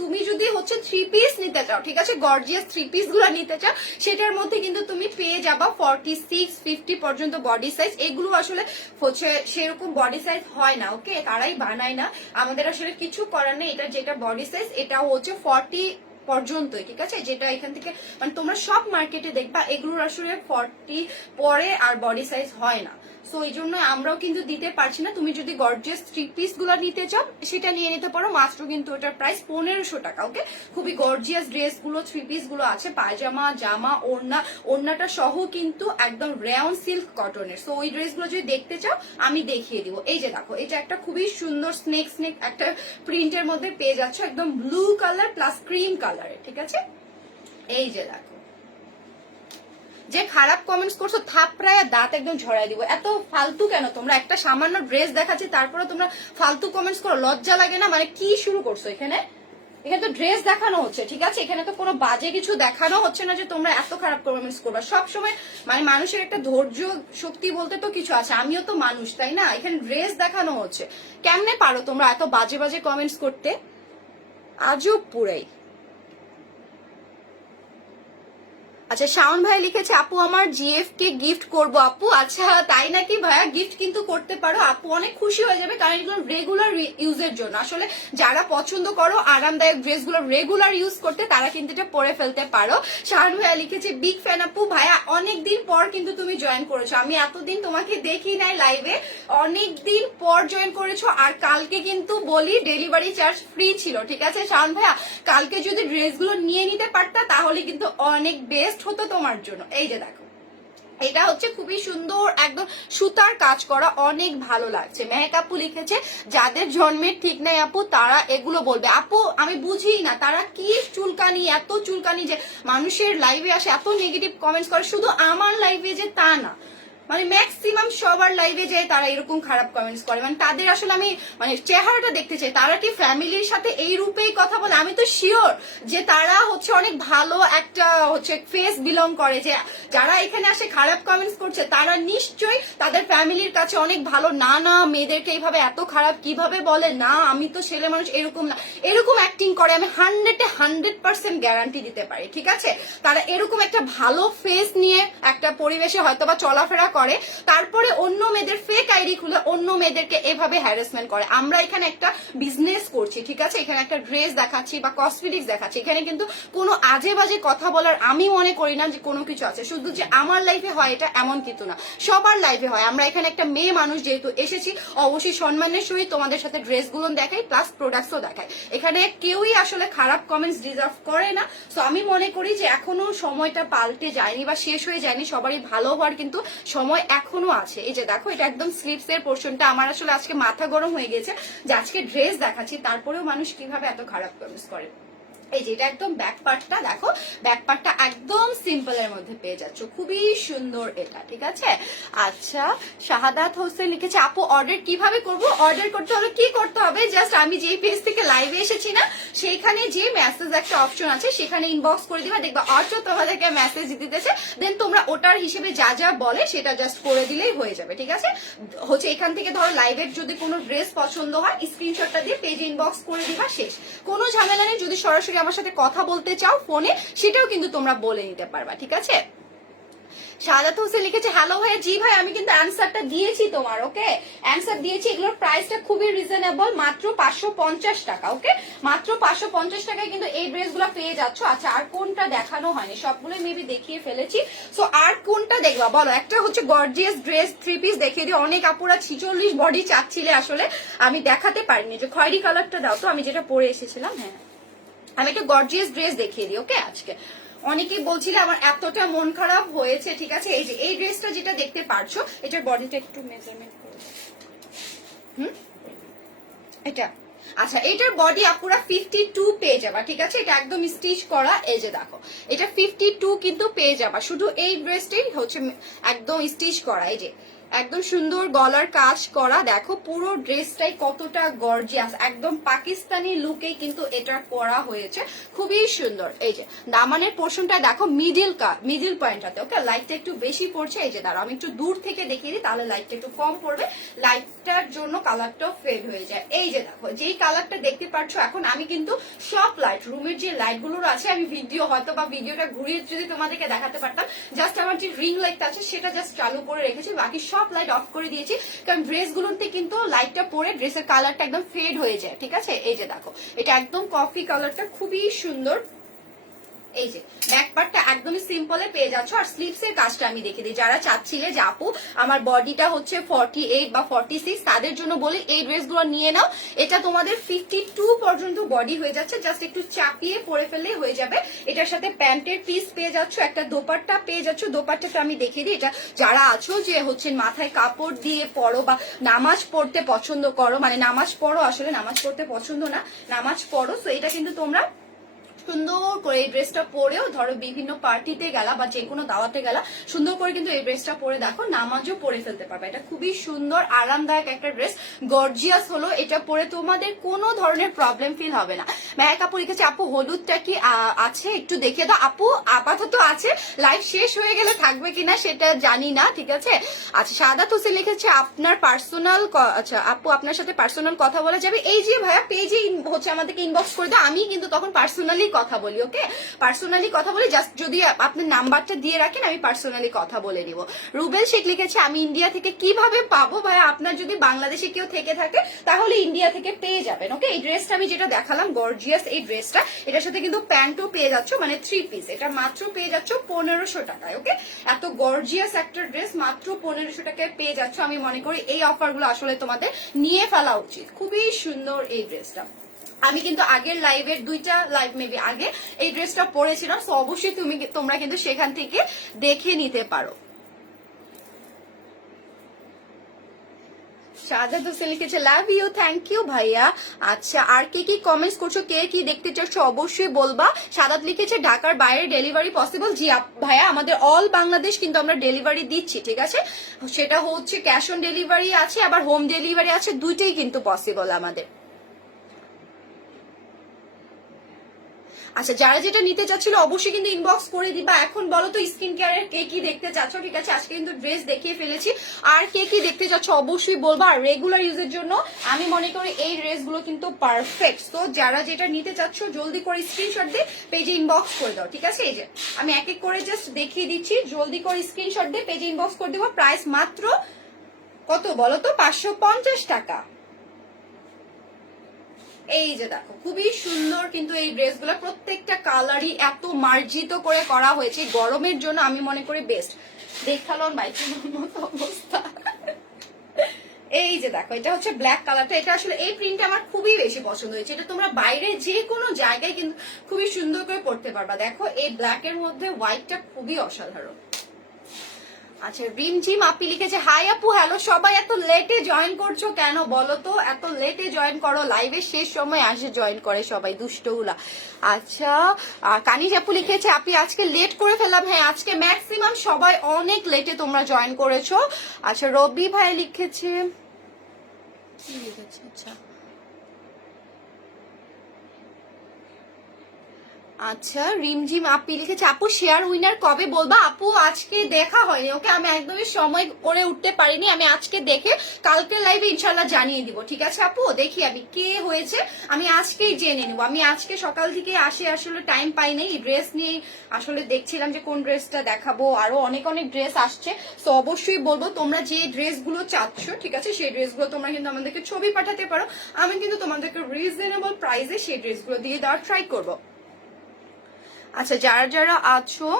তুমি যদি হচ্ছে 3 পিস নিতে চাও, ঠিক আছে, গর্জিয়াস 3 পিস গুলো নিতে চাও, সেটার মধ্যে কিন্তু তুমি পেয়ে যাবা 46, 50 পর্যন্ত বডি সাইজ। এগুলো আসলে হচ্ছে সেরকম বডি সাইজ হয় না, ওকে, তারাই বানায় না, আমাদের আসলে কিছু করার নেই। এটা যেটা বডি সাইজ এটা হচ্ছে 40 পর্যন্তই, ঠিক আছে? যেটা এখান থেকে মানে তোমরা সব মার্কেটে দেখবা এগুলোর আসলে 40 পরে আর বডি সাইজ হয় না। সো এই জন্য আমরাও কিন্তু দিতে পারছি না। তুমি যদি গর্জিয়াস 3 পিস গুলো নিতে চাও সেটা নিয়ে নিতে পারো, মাত্র কিন্তু ওটার প্রাইস 1500 টাকা। ওকে, খুবই গর্জিয়াস ড্রেস গুলো 3 পিস গুলো আছে, পায়জামা, জামা, ওড়না, ওড়নাটা সহ কিন্তু একদম রেয়ন সিল্ক কটনের। সো ওই ড্রেস গুলো যদি দেখতে চাও আমি দেখিয়ে দিব। এই যে দেখো, এটা একটা খুবই সুন্দর স্নেক স্নেক একটা প্রিন্টের মধ্যে পেয়ে যাচ্ছ, একদম ব্লু কালার প্লাস ক্রিম কালারে, ঠিক আছে? এই যে দেখো, যে খারাপ কমেন্টস করছো থাপড়ায় দাঁত একদম ঝরাই দিব। এত ফালতু কেন তোমরা? একটা সামান্য ড্রেস দেখাচ্ছি তারপরে তোমরা ফালতু কমেন্টস করো, লজ্জা লাগে না? মানে কি শুরু করছো এখানে? এখানে তো ড্রেস দেখানো হচ্ছে, ঠিক আছে? এখানে তো কোনো বাজে কিছু দেখানো হচ্ছে না যে তোমরা এত খারাপ কমেন্টস করবা। সবসময় মানে মানুষের একটা ধৈর্য শক্তি বলতে তো কিছু আছে, আমিও তো মানুষ, তাই না? এখানে ড্রেস দেখানো হচ্ছে, কেমনে পারো তোমরা এত বাজে বাজে কমেন্টস করতে? আজব পুরাই। আচ্ছা, শাওন ভাই লিখেছে আপু আমার জিএফ কে গিফট করব। আপু আচ্ছা তাই নাকি ভাইয়া? গিফট কিন্তু করতে পারো, আপু অনেক খুশি হয়ে যাবে, কারণ এগুলো রেগুলার ইউজের জন্য। আসলে যারা পছন্দ করো আরামদায়ক ড্রেসগুলো রেগুলার ইউজ করতে, তারা কিন্তু এটা পরে ফেলতে পারো। শাওন ভাইয়া লিখেছে বিগ ফ্যান আপু। ভাইয়া অনেকদিন পর কিন্তু তুমি জয়েন করেছো, আমি এতদিন তোমাকে দেখি নাই লাইভে, অনেকদিন পর জয়েন করেছো। আর কালকে কিন্তু বলি ডেলিভারি চার্জ ফ্রি ছিল, ঠিক আছে শাওন ভাইয়া? কালকে যদি ড্রেসগুলো নিয়ে নিতে পারতা তাহলে কিন্তু অনেক বেস্ট হতো তোমার জন্য। এই যে দেখো, এটা হচ্ছে খুবই সুন্দর একদম সুতার কাজ করা, অনেক ভালো লাগছে। মেহেক আপু লিখেছে যাদের জন্মের ঠিক নাই আপু তারা এগুলো বলবে। আপু আমি বুঝি না তারা কি চুলকানি, এত চুলকানি যে মানুষের লাইভে আসে এত নেগেটিভ কমেন্টস করে। শুধু আমার লাইভে যে তা না, মানে ম্যাক্সিমাম সবার লাইভে যায় তারা এরকম খারাপ কমেন্টস করে। মানে তাদের আসলে আমি মানে চেহারাটা দেখতে চাই, তারা কি ফ্যামিলির সাথে এই রূপেই কথা বলে? আমি তো শিওর যে তারা হচ্ছে অনেক ভালো একটা হচ্ছে ফেস বিলং করে। যে যারা এখানে আসে খারাপ কমেন্টস করছে তারা নিশ্চয়ই তাদের ফ্যামিলির কাছে অনেক ভালো। না না, মেয়েদেরকে এইভাবে এত খারাপ কিভাবে বলে, না আমি তো ছেলে মানুষ, এরকম না, এরকম অ্যাক্টিং করে। আমি 100% গ্যারান্টি দিতে পারি, ঠিক আছে? তারা এরকম একটা ভালো ফেস নিয়ে একটা পরিবেশে হয়তো বা চলাফেরা করে, তারপরে অন্য মেয়েদের ফেক আইডি খুলে অন্য মেয়েদেরকে এভাবে হ্যারাসমেন্ট করে। আমরা এখানে একটা বিজনেস করছি, ঠিক আছে? এখানে একটা ড্রেস দেখাচ্ছি বা কসমেটিক্স দেখাচ্ছি, এখানে কিন্তু কোনো আজে বাজে কথা বলার আমি মনে করি না যে কোনো কিছু আছে। শুধু যে আমার লাইফে হয় এটা এমন কিন্তু না, সবার লাইফে হয়। আমরা এখানে একটা মেয়ে মানুষ যেহেতু এসেছি, অবশ্যই সম্মানের সহিত তোমাদের সাথে ড্রেসগুলো দেখাই প্লাস প্রোডাক্টসও দেখাই। এখানে কেউই আসলে খারাপ কমেন্টস ডিজার্ভ করে না। সো আমি মনে করি যে এখনো সময়টা পাল্টে যায়নি বা শেষ হয়ে যায়নি, সবারই ভালো হওয়ার কিন্তু সময় এখনো আছে। এই যে দেখো, এটা একদম স্লিভস এর পোর্শনটা। আমার আসলে আজকে মাথা গরম হয়ে গেছে যে আজকে ড্রেস দেখাচ্ছি তারপরেও মানুষ কিভাবে এত খারাপ কমেন্টস করে। এই যে এটা একদম ব্যাক পার্টটা দেখো, ব্যাক পার্টটা একদম সিম্পলের মধ্যে পেয়ে যাচ্ছ, খুবই সুন্দর এটা, ঠিক আছে। আচ্ছা, শাহাদাত হোসেন লিখেছে আপু অর্ডার কিভাবে করব? অর্ডার করতে হলে কি করতে হবে, জাস্ট আমি যেই পেজ থেকে লাইভে এসেছি না, সেইখানে যে মেসেজ একটা অপশন আছে সেখানে ইনবক্স করে দিবা, দেখবা অটো তোমাদেরকে মেসেজ দিতেছে, দেন তোমরা ওটার হিসেবে যা যা বলে সেটা জাস্ট করে দিলেই হয়ে যাবে, ঠিক আছে। হচ্ছে এখান থেকে ধরো লাইভের যদি কোনো ড্রেস পছন্দ হয় স্ক্রিনশটটা দিয়ে পেজে ইনবক্স করে দিবা, শেষ, কোনো ঝামেলা নেই। যদি সরাসরি আমার সাথে কথা বলতে চাও ফোনে, সেটাও কিন্তু তোমরা বলে নিতে পারবা, ঠিক আছে। শাহাদাত হোসেন লিখেছে হ্যালো ভাইয়া, জি ভাই আমি কিন্তু অ্যান্সারটা দিয়েছি তোমার, ওকে অ্যান্সার দিয়েছি। এগুলোর প্রাইসটা খুবই রিজনেবল, মাত্র 550 টাকা, ওকে মাত্র 550 টাকায় কিন্তু এই ড্রেসগুলো পেয়ে যাচ্ছ। আচ্ছা, আর কোনটা দেখানো হয়নি, সবগুলোই মেবি দেখিয়ে ফেলেছি, সো আর কোনটা দেখবা বলো? একটা হচ্ছে গর্জিয়াস ড্রেস 3 পিস দেখিয়ে দিই, অনেক আপুরা 46 বডি চাচ্ছিলে, আসলে আমি দেখাতে পারিনি। যে খয়েরি কালারটা দাও তো, আমি যেটা পরে এসেছিলাম। হ্যাঁ, আমি একটা গর্জিয়াস ড্রেস দেখিয়ে দিই, ওকে। আজকে অনেকেই বলছিলে আমার এতটা মন খারাপ হয়েছে, ঠিক আছে। এই যে এই ড্রেসটা যেটা দেখতে পারছো, এটার বডিটা একটু মেজারমেন্ট করে, এটা আচ্ছা, এটার বডি আপুরা 52 পেয়ে যাবা, ঠিক আছে। এটা একদম স্টিচ করা, এই যে দেখো এটা 52 কিন্তু পেয়ে যাবা। শুধু এই ড্রেসটাই হচ্ছে একদম স্টিচ করা, এই যে একদম সুন্দর গলার কাজ করা, দেখো পুরো ড্রেসটাই কতটা গর্জিয়াস, একদম পাকিস্তানি লুকে কিন্তু এটা করা হয়েছে, খুবই সুন্দর। এই যে দামানের পোর্শনটা দেখো মিডিল পয়েন্টটাতে, ওকে লাইটটা একটু বেশি পড়ছে, এই যে দাঁড়াও আমি একটু দূর থেকে দেখিয়ে দিই, তাহলে লাইটটা একটু কম পড়বে, লাইটটার জন্য কালারটাও ফেড হয়ে যায়। এই যে দেখো যেই কালারটা দেখতে পাচ্ছ, এখন আমি কিন্তু সব লাইট, রুমের যে লাইট গুলো আছে, আমি ভিডিও হয়তো বা ভিডিওটা ঘুরিয়ে যদি তোমাদেরকে দেখাতে পারতাম, জাস্ট আমার যে রিং লাইট আছে সেটা জাস্ট চালু করে রেখেছি, বাকি সব লাইট অফ করে দিয়েছি, কারণ ড্রেস গুলোতে কিন্তু লাইটটা পরে ড্রেসের কালারটা একদম ফেড হয়ে যায়, ঠিক আছে। এই যে দেখো এটা একদম কফি কালারটা, খুবই সুন্দর। এই যে ব্যাক পার্টটা একদমই সিম্পলে পেয়ে যাচ্ছ। আর স্লিভস এর কাজটা আমি দেখে দিই, যারা চাচ্ছিলে যে আপু আমার বডিটা হচ্ছে 48 বা 46, তাদের জন্য বলি এই ড্রেসগুলো নিয়ে নাও। এটা তোমাদের 52 পর্যন্ত বডি হয়ে যাচ্ছে, জাস্ট একটু চাপিয়ে পরে ফেললেই হয়ে যাবে। এটার সাথে প্যান্টের পিস পেয়ে যাচ্ছ, একটা দোপাট্টা পেয়ে যাচ্ছ। দোপাট্টাটা আমি দেখিয়ে দিই, এটা যারা আছো যে হচ্ছে মাথায় কাপড় দিয়ে পরো বা নামাজ পড়তে পছন্দ করো, মানে নামাজ পড়ো, আসলে নামাজ পড়তে পছন্দ না, নামাজ পড়ো, তো এটা কিন্তু তোমরা সুন্দর করে এই ড্রেসটা পরেও ধরো বিভিন্ন পার্টিতে গেলা বা যে কোনো দাওয়াতে গেলা, সুন্দর করে কিন্তু এই ড্রেসটা পরে দেখো নামাজও পরে ফেলতে পারবে। এটা খুবই সুন্দর আরামদায়ক একটা ড্রেস, গর্জিয়াস হলো, এটা পরে তোমাদের কোনো ধরনের প্রবলেম ফিল হবে না। মেহেক আপু লিখেছে আপু হলুদটা কি আছে একটু দেখে দাও। আপু আপাতত আছে, লাইভ শেষ হয়ে গেলে থাকবে কিনা সেটা জানি না, ঠিক আছে। আচ্ছা, শাহাদাত হোসেন লিখেছে আপনার পার্সোনাল, আচ্ছা আপু আপনার সাথে পার্সোনাল কথা বলা যাবে? এই যে ভাইয়া পেজে হচ্ছে আমাদেরকে ইনবক্স করে দাও, আমি কিন্তু তখন পার্সোনালি কথা বলি, ওকে পার্সোনালি কথা বলি, জাস্ট যদি আপনি নাম্বারটা দিয়ে রাখেন আমি পার্সোনালি কথা বলে নিব। রুবেল শেখ লিখেছে আমি ইন্ডিয়া থেকে কিভাবে পাবো? ভাইয়া আপনার যদি বাংলাদেশে কেউ থেকে থাকে তাহলে ইন্ডিয়া থেকে পেয়ে যাবেন, ওকে। এই ড্রেসটা আমি যেটা দেখালাম গর্জিয়াস এই ড্রেসটা, এটার সাথে কিন্তু প্যান্টও পেয়ে যাচ্ছ, মানে 3 পিস, এটা মাত্র পেয়ে যাচ্ছ 1500 টাকায়, ওকে। এত গর্জিয়াস একটা ড্রেস মাত্র 1500 টাকায় পেয়ে যাচ্ছ। আমি মনে করি এই অফারগুলো আসলে তোমাদের নিয়ে ফেলা উচিত, খুবই সুন্দর এই ড্রেসটা। আমি কিন্তু আগের লাইভের 2টা লাইভ মেবি আগে এই ড্রেসটা পরেছিলাম, তো অবশ্যই তোমরা কিন্তু সেখান থেকে দেখে নিতে পারো। শাহাদাত হোসেন লিখেছে লাভ ইউ, থ্যাংক ইউ ভাইয়া। আচ্ছা, আর কে কি কমেন্টস করছো, কে কি দেখতে চাচ্ছ অবশ্যই বলবা। শাহাদাত লিখেছে ঢাকার বাইরে ডেলিভারি পসিবল? জি ভাইয়া, আমাদের অল বাংলাদেশ কিন্তু আমরা ডেলিভারি দিচ্ছি, ঠিক আছে। সেটা হচ্ছে ক্যাশ অন ডেলিভারি আছে, আবার হোম ডেলিভারি আছে, দুইটাই কিন্তু পসিবল আমাদের। আচ্ছা, যারা যেটা নিতে চাচ্ছিল অবশ্যই কিন্তু ইনবক্স করে দিবা। এখন বলো তো স্কিন কেয়ারের কে কি দেখতে চাচ্ছ, ঠিক আছে। আজকে কিন্তু ড্রেস দেখিয়ে ফেলেছি, আর কে কি দেখতে চাচ্ছ অবশ্যই বলবা। আর রেগুলার ইউজের জন্য আমি মনে করি এই ড্রেসগুলো কিন্তু পারফেক্ট। তো যারা যেটা নিতে চাচ্ছ জলদি করে স্ক্রিনশট দিয়ে পেজে ইনবক্স করে দাও, ঠিক আছে। এই যে আমি এক এক করে জাস্ট দেখিয়ে দিচ্ছি, জলদি করে স্ক্রিনশট দিয়ে পেজে ইনবক্স করে দেবো। প্রাইস মাত্র কত বলো তো, 550 টাকা। এই যে দেখো খুবই সুন্দর কিন্তু এই ড্রেসগুলো, প্রত্যেকটা কালারই এত মার্জিত করে করা হয়েছে, গরমের জন্য আমি মনে করি বেস্ট। দেখালোন বাইকের মতো অবস্থা। এই যে দেখো এটা হচ্ছে ব্ল্যাক কালারটা, এটা আসলে এই প্রিন্টটা আমার খুবই বেশি পছন্দ হয়েছে। এটা তোমরা বাইরে যে কোনো জায়গায় কিন্তু খুবই সুন্দর করে পরতে পারবা। দেখো এই ব্ল্যাক এর মধ্যে হোয়াইটটা খুবই অসাধারণ। আচ্ছা রিমঝিম আপনি লিখেছে হাই আপু হ্যালো সবাই, এত লেটে জয়েন করছো কেন বলো তো? এত লেটে জয়েন করো, লাইভের শেষ সময় আসে জয়েন করে সবাই দুষ্টগুলা। আচ্ছা কানিজ আপু লিখেছে আপনি আজকে লেট করে ফেললাম। হ্যাঁ আজকে ম্যাক্সিমাম সবাই অনেক লেটে তোমরা জয়েন করেছো। আচ্ছা রবি ভাই লিখেছে, কি লিখেছে? আচ্ছা আচ্ছা রিমঝিম আপনি লিখেছে আপু শেয়ার উইনার কবে বলবা? আপু আজকে দেখা হয়নি, ওকে আমি একদমই সময় করে উঠতে পারিনি, আমি আজকে দেখে কালকে লাইভে ইনশাল্লাহ জানিয়ে দিব, ঠিক আছে আপু? দেখি আমি কে হয়েছে আমি আজকেই জেনে নিব। আমি আজকে সকাল থেকে আসলে টাইম পাই নাই, ড্রেস নিয়ে আসলে দেখছিলাম যে কোন ড্রেসটা দেখাবো, আরো অনেক অনেক ড্রেস আসছে। তো অবশ্যই বলবো তোমরা যে ড্রেসগুলো চাচ্ছ, ঠিক আছে, সেই ড্রেসগুলো তোমরা কিন্তু আমাদেরকে ছবি পাঠাতে পারো, আমি কিন্তু তোমাদেরকে রিজনেবল প্রাইসে সেই ড্রেসগুলো দিয়ে দেওয়ার ট্রাই করবো। আচ্ছা যারা যারা আছো,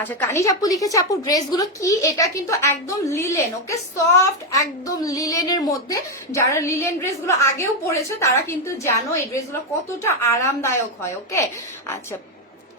আচ্ছা কানিজ আপু লিখেছে আপু ড্রেসগুলো কি? এটা কিন্তু একদম লিলেন, ওকে, সফট একদম লিলেনের মধ্যে। যারা লিলেন ড্রেসগুলো আগেও পরেছে তারা কিন্তু জানো এই ড্রেসগুলো কতটা আরামদায়ক হয়, ওকে। আচ্ছা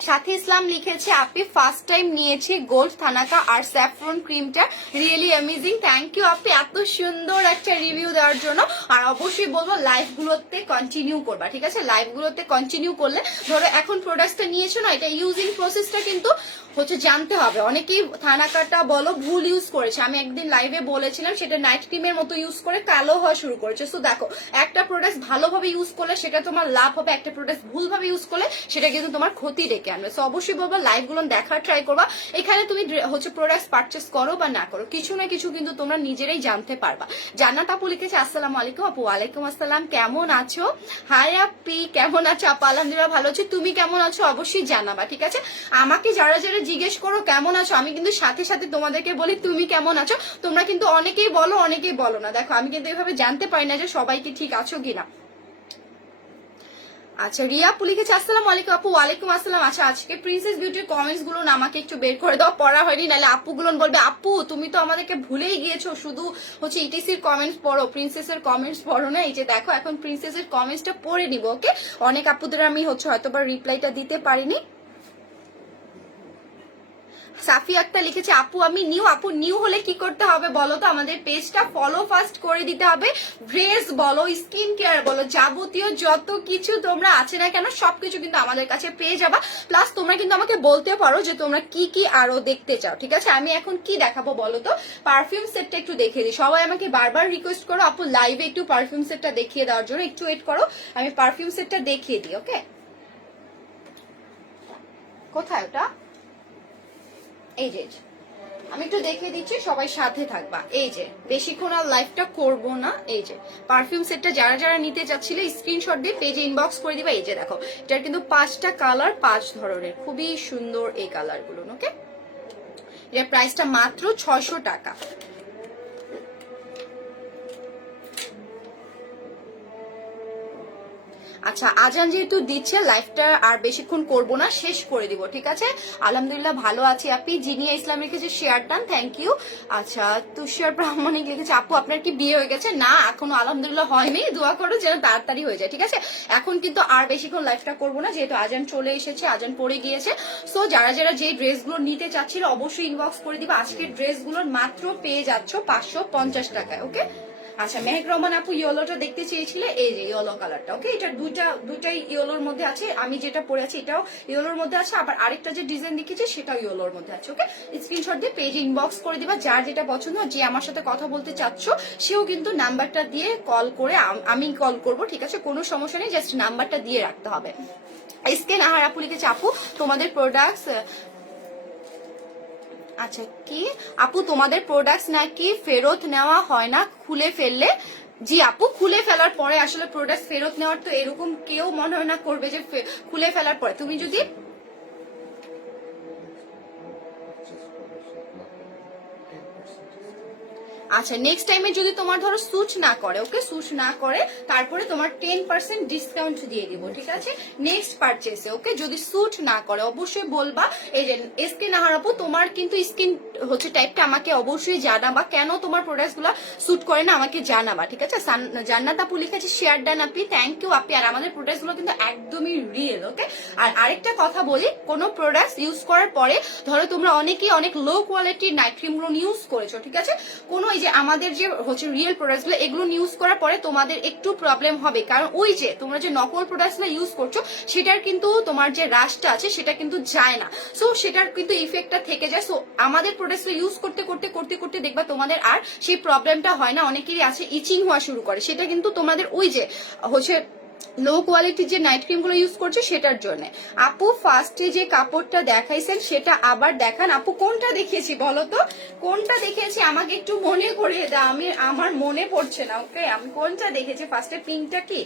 সাথী ইসলাম লিখেছে আপনি ফার্স্ট টাইম নিয়েছি গোল্ড থানাকা আর স্যাফরন ক্রিমটা, রিয়েলি অ্যামেজিং, থ্যাংক ইউ আপনি এত সুন্দর একটা রিভিউ দেওয়ার জন্য। আর অবশ্যই বলবো লাইভ গুলোতে কন্টিনিউ করবা, ঠিক আছে? লাইভ গুলোতে কন্টিনিউ করলে ধরো এখন প্রোডাক্টটা নিয়েছো না, এটা ইউজিং প্রসেসটা কিন্তু হচ্ছে জানতে হবে। অনেকেই থানাকাটা বলো ভুল ইউজ করেছে, আমি একদিন লাইভে বলেছিলাম সেটা নাইট ক্রিমের মতো ইউজ করে কালো হওয়া শুরু করেছে। সো দেখো একটা প্রোডাক্ট ভালোভাবে ইউজ করলে সেটা তোমার লাভ হবে, একটা প্রোডাক্ট ভুলভাবে ইউজ করলে সেটা কিন্তু তোমার ক্ষতি ডেকে আনবে। সো অবশ্যই বলবো লাইভ গুলো দেখার ট্রাই করবা। এখানে তুমি হচ্ছে প্রোডাক্ট পারচেস করো বা না করো, কিছু না কিছু কিন্তু তোমরা নিজেরাই জানতে পারবা। জান্নাত আপু লিখেছে আসসালামু আলাইকুম আপু। ওয়ালাইকুম আসসালাম, কেমন আছো? হাই আপি কেমন আছো? আপু আলহামদুলিল্লাহ ভালো আছি, তুমি কেমন আছো অবশ্যই জানাবা, ঠিক আছে? আমাকে যারা যারা জিজ্ঞেস করো কেমন আছো, আমি কিন্তু সাথে সাথে তোমাদেরকে বলি তুমি কেমন আছো। তোমরা কিন্তু অনেকেই বলো অনেকেই বলো না, দেখো আমি কিন্তু এভাবে জানতে পারি না যে সবাইকে ঠিক আছো কিনা। আচ্ছা রিয়া আপু লিখেছে আসসালামু আলাইকুম আপু। ওয়ালাইকুম আসসালাম। আচ্ছা আজকে প্রিন্সেস বিউটির কমেন্টস গুলো না আমাকে একটু বের করে দাও, পড়া হয়নি, নাহলে আপু গুলো বলবে আপু তুমি তো আমাদেরকে ভুলেই গিয়েছো, শুধু হচ্ছে ইটিসির কমেন্টস পড়ো, প্রিন্সেসের কমেন্টস পড়ো না। এই যে দেখো এখন প্রিন্সেসের কমেন্টসটা পড়ে নিব, ওকে? অনেক আপুদের আমি হচ্ছে হয়তোবা রিপ্লাইটা দিতে পারিনি। সাফি একটা লিখেছে আপু আমি নিউ। আপু নিউ হলে কি করতে হবে বলো তো? আমাদের পেজটা ফলো ফাস্ট করে দিতে হবে। ড্রেস বলো, স্কিন কেয়ার বলো, যাবতীয় যত কিছু তোমরা আছে না কেন সবকিছু কিন্তু আমাদের কাছে পেয়ে যাবা। প্লাস তোমরা কিন্তু আমাকে বলতে পারো যে তোমরা কি কি আরো দেখতে চাও, ঠিক আছে? আমি এখন কি দেখাবো বলো তো? পারফিউম সেটটা একটু দেখিয়ে দিই। সবাই আমাকে বারবার রিকোয়েস্ট করো আপু লাইভে একটু পারফিউম সেটটা দেখিয়ে দেওয়ার জন্য, একটু ওয়েট করো, আমি পারফিউম সেটটা দেখিয়ে দিই, ওকে? কোথায় ওটা? এই যে আমি একটু দেখিয়ে দিচ্ছি, সবাই সাথে থাকবা। এই যে বেশিক্ষণ আর লাইভটা করবো না। এই যে পারফিউম সেটটা যারা যারা নিতে চাচ্ছিলে স্ক্রিনশট দিয়ে পেজে ইনবক্স করে দিবা। এই যে দেখো এটার কিন্তু 5টা কালার, 5 ধরনের, খুবই সুন্দর এই কালার গুলো, ওকে? এটার প্রাইসটা মাত্র 600 টাকা। আচ্ছা আজান যেহেতু দিচ্ছে লাইফটা আর বেশিক্ষণ করব না, শেষ করে দিব, ঠিক আছে? আলহামদুলিল্লাহ ভালো আছি আপনি। জিনিয়া ইসলাম লিখেছে শেয়ার ডান, থ্যাংক ইউ। আচ্ছা তুষার প্রামাণিক লিখেছে আপু আপনার কি বিয়ে হয়ে গেছে? না এখনো আলহামদুলিল্লাহ হয়নি, দোয়া করো যেন তাড়াতাড়ি হয়ে যায়, ঠিক আছে? এখন কিন্তু আর বেশিক্ষণ লাইফটা করবো না, যেহেতু আজান চলে এসেছে, আজান পড়ে গিয়েছে। সো যারা যারা যে ড্রেসগুলো নিতে চাচ্ছিল অবশ্যই ইনবক্স করে দিবা। আজকের ড্রেসগুলোর মাত্র পেয়ে যাচ্ছ 550 টাকায়, ওকে? আচ্ছা মেহেক রহমান আপু ইয়েলোটা দেখতে চেয়েছিলে, এই যে ইয়েলো কালারটা, ওকে? এটা দুইটাই ইয়েলোর মধ্যে আছে, আমি যেটা পরে আছি এটাও ইয়েলোর মধ্যে আছে, আবার আরেকটা যে ডিজাইন দেখেছি সেটাও ইয়েলোর মধ্যে আছে, ওকে? স্ক্রিনশট দিয়ে পেজে ইনবক্স করে দিবা। যার যেটা পছন্দ, যে আমার সাথে কথা বলতে চাচ্ছ সেও কিন্তু নাম্বারটা দিয়ে কল করে, আমি কল করব, ঠিক আছে? কোনো সমস্যা নেই, জাস্ট নাম্বারটা দিয়ে রাখতে হবে। স্ক্যান আহার আপু লিখেছে আপু তোমাদের প্রোডাক্টস, আচ্ছা কি আপু তোমাদের প্রোডাক্টস নাকি ফেরত নেওয়া হয় না খুলে ফেললে? জি আপু খুলে ফেলার পরে আসলে প্রোডাক্ট ফেরত নেওয়ার তো এরকম কেউ মনে হয় না করবে যে খুলে ফেলার পরে তুমি যদি, আচ্ছা নেক্সট টাইমে যদি তোমার ধরো সুট না করে, ওকে সুট না করে তারপরে তোমার 10% ডিসকাউন্ট দিয়ে দিব, ঠিক আছে নেক্সট পারচেসে। ওকে যদি সুট না করে অবশ্যই বলবা। এই যে এসকে নাহার আপু, তোমার কিন্তু স্কিন হচ্ছে টাইপটা আমাকে অবশ্যই জানাবা, কেন তোমার প্রোডাক্ট গুলা সুট করে না আমাকে জানাবা, ঠিক আছে। জান্নাত আপু লিখেছে share done Api, thank you আপি। আর আমাদের প্রোডাক্ট গুলো কিন্তু একদমই রিয়েল, ওকে। আর আরেকটা কথা বলি, কোন প্রোডাক্ট ইউজ করার পরে ধরো তোমরা অনেকেই অনেক লো কোয়ালিটির নাইট ক্রিম গুলো ইউজ করেছো, ঠিক আছে, কোনো এই যে আমাদের যে হচ্ছে রিয়েল প্রোডাক্ট গুলো এগুলো ইউজ করার পরে তোমাদের একটু প্রবলেম হবে, কারণ ওই যে তোমরা যে নকল প্রোডাক্ট গুলো ইউজ করছো সেটার কিন্তু তোমার যে রাশটা আছে সেটা কিন্তু যায় না, সো সেটার কিন্তু ইফেক্টটা থেকে যায়। সো আমাদের প্রোডাক্ট গুলো ইউজ করতে করতে করতে করতে দেখবা তোমাদের আর সেই প্রবলেমটা হয় না। অনেকেরই আছে ইচিং হওয়া শুরু করে, সেটা কিন্তু তোমাদের ওই যে হচ্ছে লো কোয়ালিটির যে নাইট ক্রিম গুলো ইউজ করছে সেটার জন্য। আপু ফার্স্টে যে কাপড়টা দেখাইছেন সেটা আবার দেখান। আপু কোনটা দেখিয়েছি বলো তো, কোনটা দেখিয়েছি আমাকে একটু মনে করিয়ে দাও, আমার মনে পড়ছে না, ওকে। আমি কোনটা দেখেছি ফার্স্টে, পিঙ্কটা কি,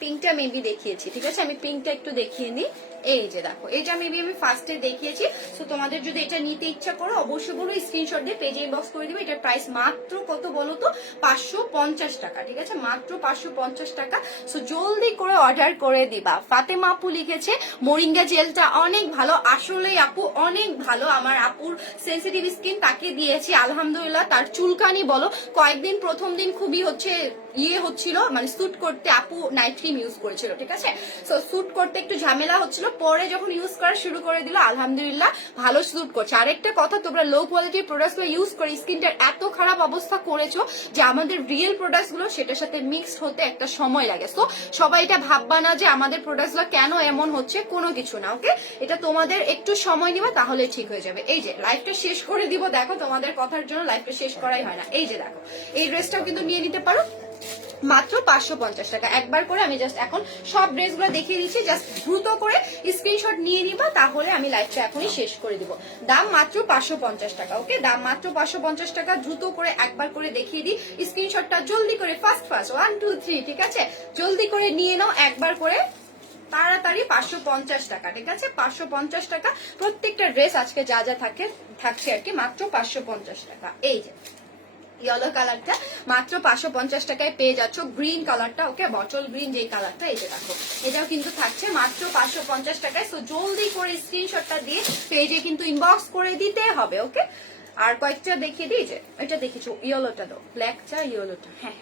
পিঙ্কটা মেবি দেখিয়েছি, ঠিক আছে আমি পিঙ্কটা একটু দেখিয়ে নিই। এই যে দেখো এটা মেবি আমি ফার্স্টে দেখিয়েছি। সো তোমাদের যদি এটা নিতে ইচ্ছা করো অবশ্যই বলো, স্ক্রিনশট দিয়ে পেজে ইনবক্স করে দিবে। এটার প্রাইস মাত্র কত বলো তো, 550 টাকা, ঠিক আছে মাত্র 550 টাকা। সো জলদি করে অর্ডার করে দিবা। ফাতেমা আপু লিখেছে মোরিঙ্গা জেলটা অনেক ভালো, আসলে আপু অনেক ভালো। আমার আপুর সেন্সিটিভ স্কিন, তাকে দিয়েছি আলহামদুলিল্লাহ। তার চুলকানি বলো কয়েকদিন প্রথম দিন খুবই হচ্ছে হচ্ছিল, মানে স্যুট করতে আপু নাইট ক্রিম ইউজ করেছিল, ঠিক আছে। সো স্যুট করতে একটু ঝামেলা হচ্ছিল, পরে যখন ইউজ করা শুরু করে দিল আলহামদুলিল্লাহ ভালো স্যুট করছে। আরেকটা কথা, তোমরা লো কোয়ালিটির প্রোডাক্ট গুলো ইউজ করে স্কিনটার এত খারাপ অবস্থা করেছো যে আমাদের রিয়েল প্রোডাক্ট গুলো সেটার সাথে মিক্সড হতে একটা সময় লাগে। সো সবাই এটা ভাববা না যে আমাদের প্রোডাক্ট গুলো কেন এমন হচ্ছে, কোনো কিছু না, ওকে। এটা তোমাদের একটু সময় নিবা তাহলে ঠিক হয়ে যাবে। এই যে লাইফটা শেষ করে দিব, দেখো তোমাদের কথার জন্য লাইফটা শেষ করাই হয় না। এই যে দেখো এই ড্রেসটাও কিন্তু নিয়ে নিতে পারো মাত্র 550 টাকা। একবার করে আমি জাস্ট এখন সব ড্রেস গুলো দেখিয়ে দিচ্ছি, জাস্ট দ্রুত করে স্ক্রিনশট নিয়ে নিবা, তাহলে আমি লাইভটা এখনই শেষ করে দিব। দাম মাত্র 550 টাকা, ওকে দাম মাত্র 550 টাকা। দ্রুত করে একবার করে দেখিয়ে দিই, স্ক্রিনশটটা জলদি করে ফার্স্ট 1 2 3, ঠিক আছে জলদি করে নিয়ে নাও একবার করে তাড়াতাড়ি। 550 টাকা, ঠিক আছে 550 টাকা। প্রত্যেকটা ড্রেস আজকে যা যা থাকছে আর কি মাত্র 550 টাকা। এই যে ইয়েলো কালারটা মাত্র 550 টাকায় পেয়ে যাচ্ছ, গ্রিন কালারটা, ওকে বটল গ্রিন যে কালারটা, এই যে দেখো এটাও কিন্তু থাকছে মাত্র 550 টাকায়। সো জলদি করে স্ক্রিনশটটা দিয়ে পেজে কিন্তু ইনবক্স করে দিতে হবে, ওকে। আর কয়েকটা দেখিয়ে দিই, যে এটা দেখেছো ইয়েলোটা দাও, ব্ল্যাকটা ইয়েলোটা, হ্যাঁ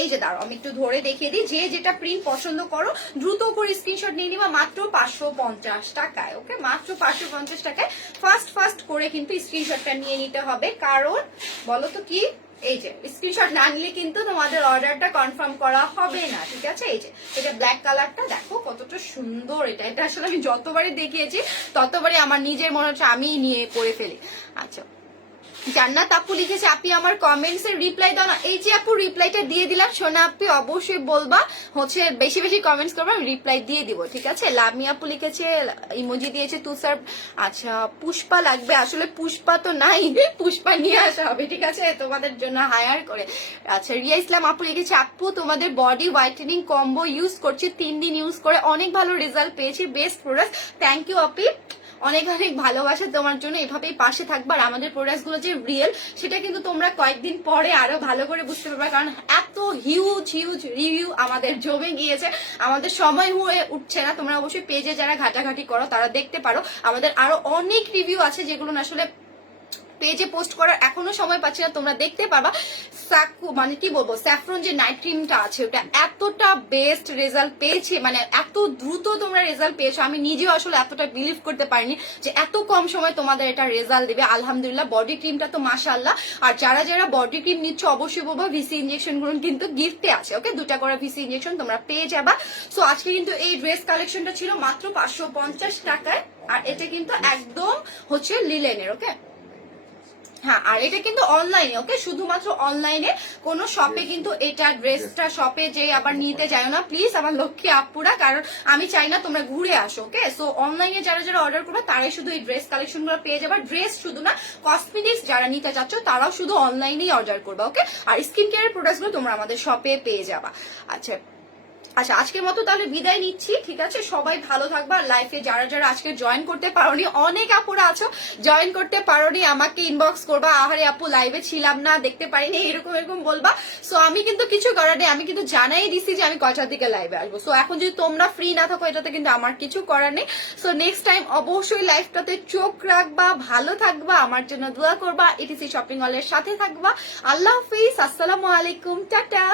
এই যে দাঁড়াও আমি একটু ধরে দেখিয়ে দিই। যে যেটা প্রিন্ট পছন্দ করো দ্রুত করে স্ক্রিনশট নিয়ে নিবা মাত্র 550 টাকায়, ওকে মাত্র 550 টাকায়। ফার্স্ট করে কিন্তু স্ক্রিনশটটা নিয়ে নিতে হবে, কারণ বলো তো কি, এই যে স্ক্রিনশট না নিলে কিন্তু তোমাদের অর্ডারটা কনফার্ম করা হবে না, ঠিক আছে। এই যে এটা ব্ল্যাক কালারটা দেখো কতটা সুন্দর, এটা আসলে আমি যতবারই দেখিয়েছি ততবারই আমার নিজের মনে হচ্ছে আমি নিয়ে পরে ফেলি। আচ্ছা জান্নাত আপু লিখেছে আপনি আমার কমেন্টস এর রিপ্লাই দাও না। এই যে আপু রিপ্লাইটা দিয়ে দিলাম, সোনা আপনি অবশ্যই বলবা হচ্ছে বেশি বেশি কমেন্টস করবা, আমি রিপ্লাই দিয়ে দিব, ঠিক আছে। লামিয়া আপু লিখেছে ইমোজি দিয়েছে তুষার। আচ্ছা পুষ্পা লাগবে, আসলে পুষ্পা তো নাই, পুষ্পা নিয়ে আসা হবে, ঠিক আছে তোমাদের জন্য হায়ার করে। আচ্ছা রিয়া ইসলাম আপু লিখেছে আপু তোমাদের বডি হোয়াইটেনিং কম্বো ইউজ করছি, 3 দিন ইউজ করে অনেক ভালো রেজাল্ট পেয়েছি, বেস্ট প্রোডাক্ট। থ্যাংক ইউ আপি, অনেক অনেক ভালোবাসা তোমার জন্য, এভাবেই পাশে থাকবার। আমাদের প্রোডাক্ট গুলো যে রিয়েল সেটা কিন্তু তোমরা কয়েকদিন পরে আরো ভালো করে বুঝতে পারবে, কারণ এত হিউজ রিভিউ আমাদের জমে গিয়েছে, আমাদের সময় হয়ে উঠছে না। তোমরা অবশ্যই পেজে যারা ঘাটাঘাটি করো তারা দেখতে পারো, আমাদের আরো অনেক রিভিউ আছে যেগুলো আসলে পেজে পোস্ট করার এখনো সময় পাচ্ছি না, তোমরা দেখতে পাবা। মানে কি বলবো, স্যাফরন যে নাইট ক্রিমটা আছে ওটা এতটা বেস্ট রেজাল্ট পেয়েছে, মানে এত দ্রুত তোমরা রেজাল্ট পেয়েছো, আমি নিজেও আসলে এতটা বিলিভ করতে পারিনি যে এত কম সময় তোমাদের এটা রেজাল্ট দেবে। আলহামদুলিল্লাহ বডি ক্রিমটা তো মাশাআল্লাহ। আর যারা যারা বডি ক্রিম নিচ্ছ অবশ্যই বলবো ভিসি ইনজেকশন গুলো কিন্তু গিফটে আছে, ওকে 2টা করে ভিসি ইনজেকশন তোমরা পেয়ে যাবা। সো আজকে কিন্তু এই ড্রেস কালেকশনটা ছিল মাত্র 550 টাকায়, আর এটা কিন্তু একদম হচ্ছে লিলেনের, ওকে হ্যাঁ। আর এটা কিন্তু অনলাইনে, ওকে শুধুমাত্র অনলাইনে, কোনো শপে কিন্তু এটা ড্রেসটা শপে যে আবার নিতে যায় না প্লিজ আমার লক্ষ্মী আপুরা, কারণ আমি চাই না তোমরা ঘুরে আসো, ওকে। সো অনলাইনে যারা যারা অর্ডার করবে তারাই শুধু এই ড্রেস কালেকশন গুলো পেয়ে যাবে। ড্রেস শুধু না, কসমেটিক্স যারা নিতে চাচ্ছ তারাও শুধু অনলাইনেই অর্ডার করবে, ওকে। আর স্কিন কেয়ারের প্রোডাক্ট গুলো তোমরা আমাদের শপে পেয়ে যাবা। আচ্ছা আচ্ছা আজকের মতো তাহলে বিদায় নিচ্ছি, ঠিক আছে? সবাই ভালো থাকবা। লাইফে যারা যারা আজকে জয়েন করতে পারোনি, অনেক আপুরা আছো জয়েন করতে পারোনি, আমাকে ইনবক্স করবা, আহারে আপু লাইভে ছিলাম না, দেখতে পারিনি, এরকম এরকম বলবা। সো আমি কিন্তু কিছু করার নেই, আমি কিন্তু জানাই দিছি যে আমি কয়টার দিকে লাইভে আসবো। সো এখন যদি তোমরা ফ্রি না থাকো এটাতে কিন্তু আমার কিছু করার নেই। সো নেক্সট টাইম অবশ্যই লাইভটাতে চোখ রাখবা, ভালো থাকবা, আমার জন্য দোয়া করবা, ইটিসি শপিং মলের সাথে থাকবা। আল্লাহ হাফিজ, আসসালামু আলাইকুম, টাটা।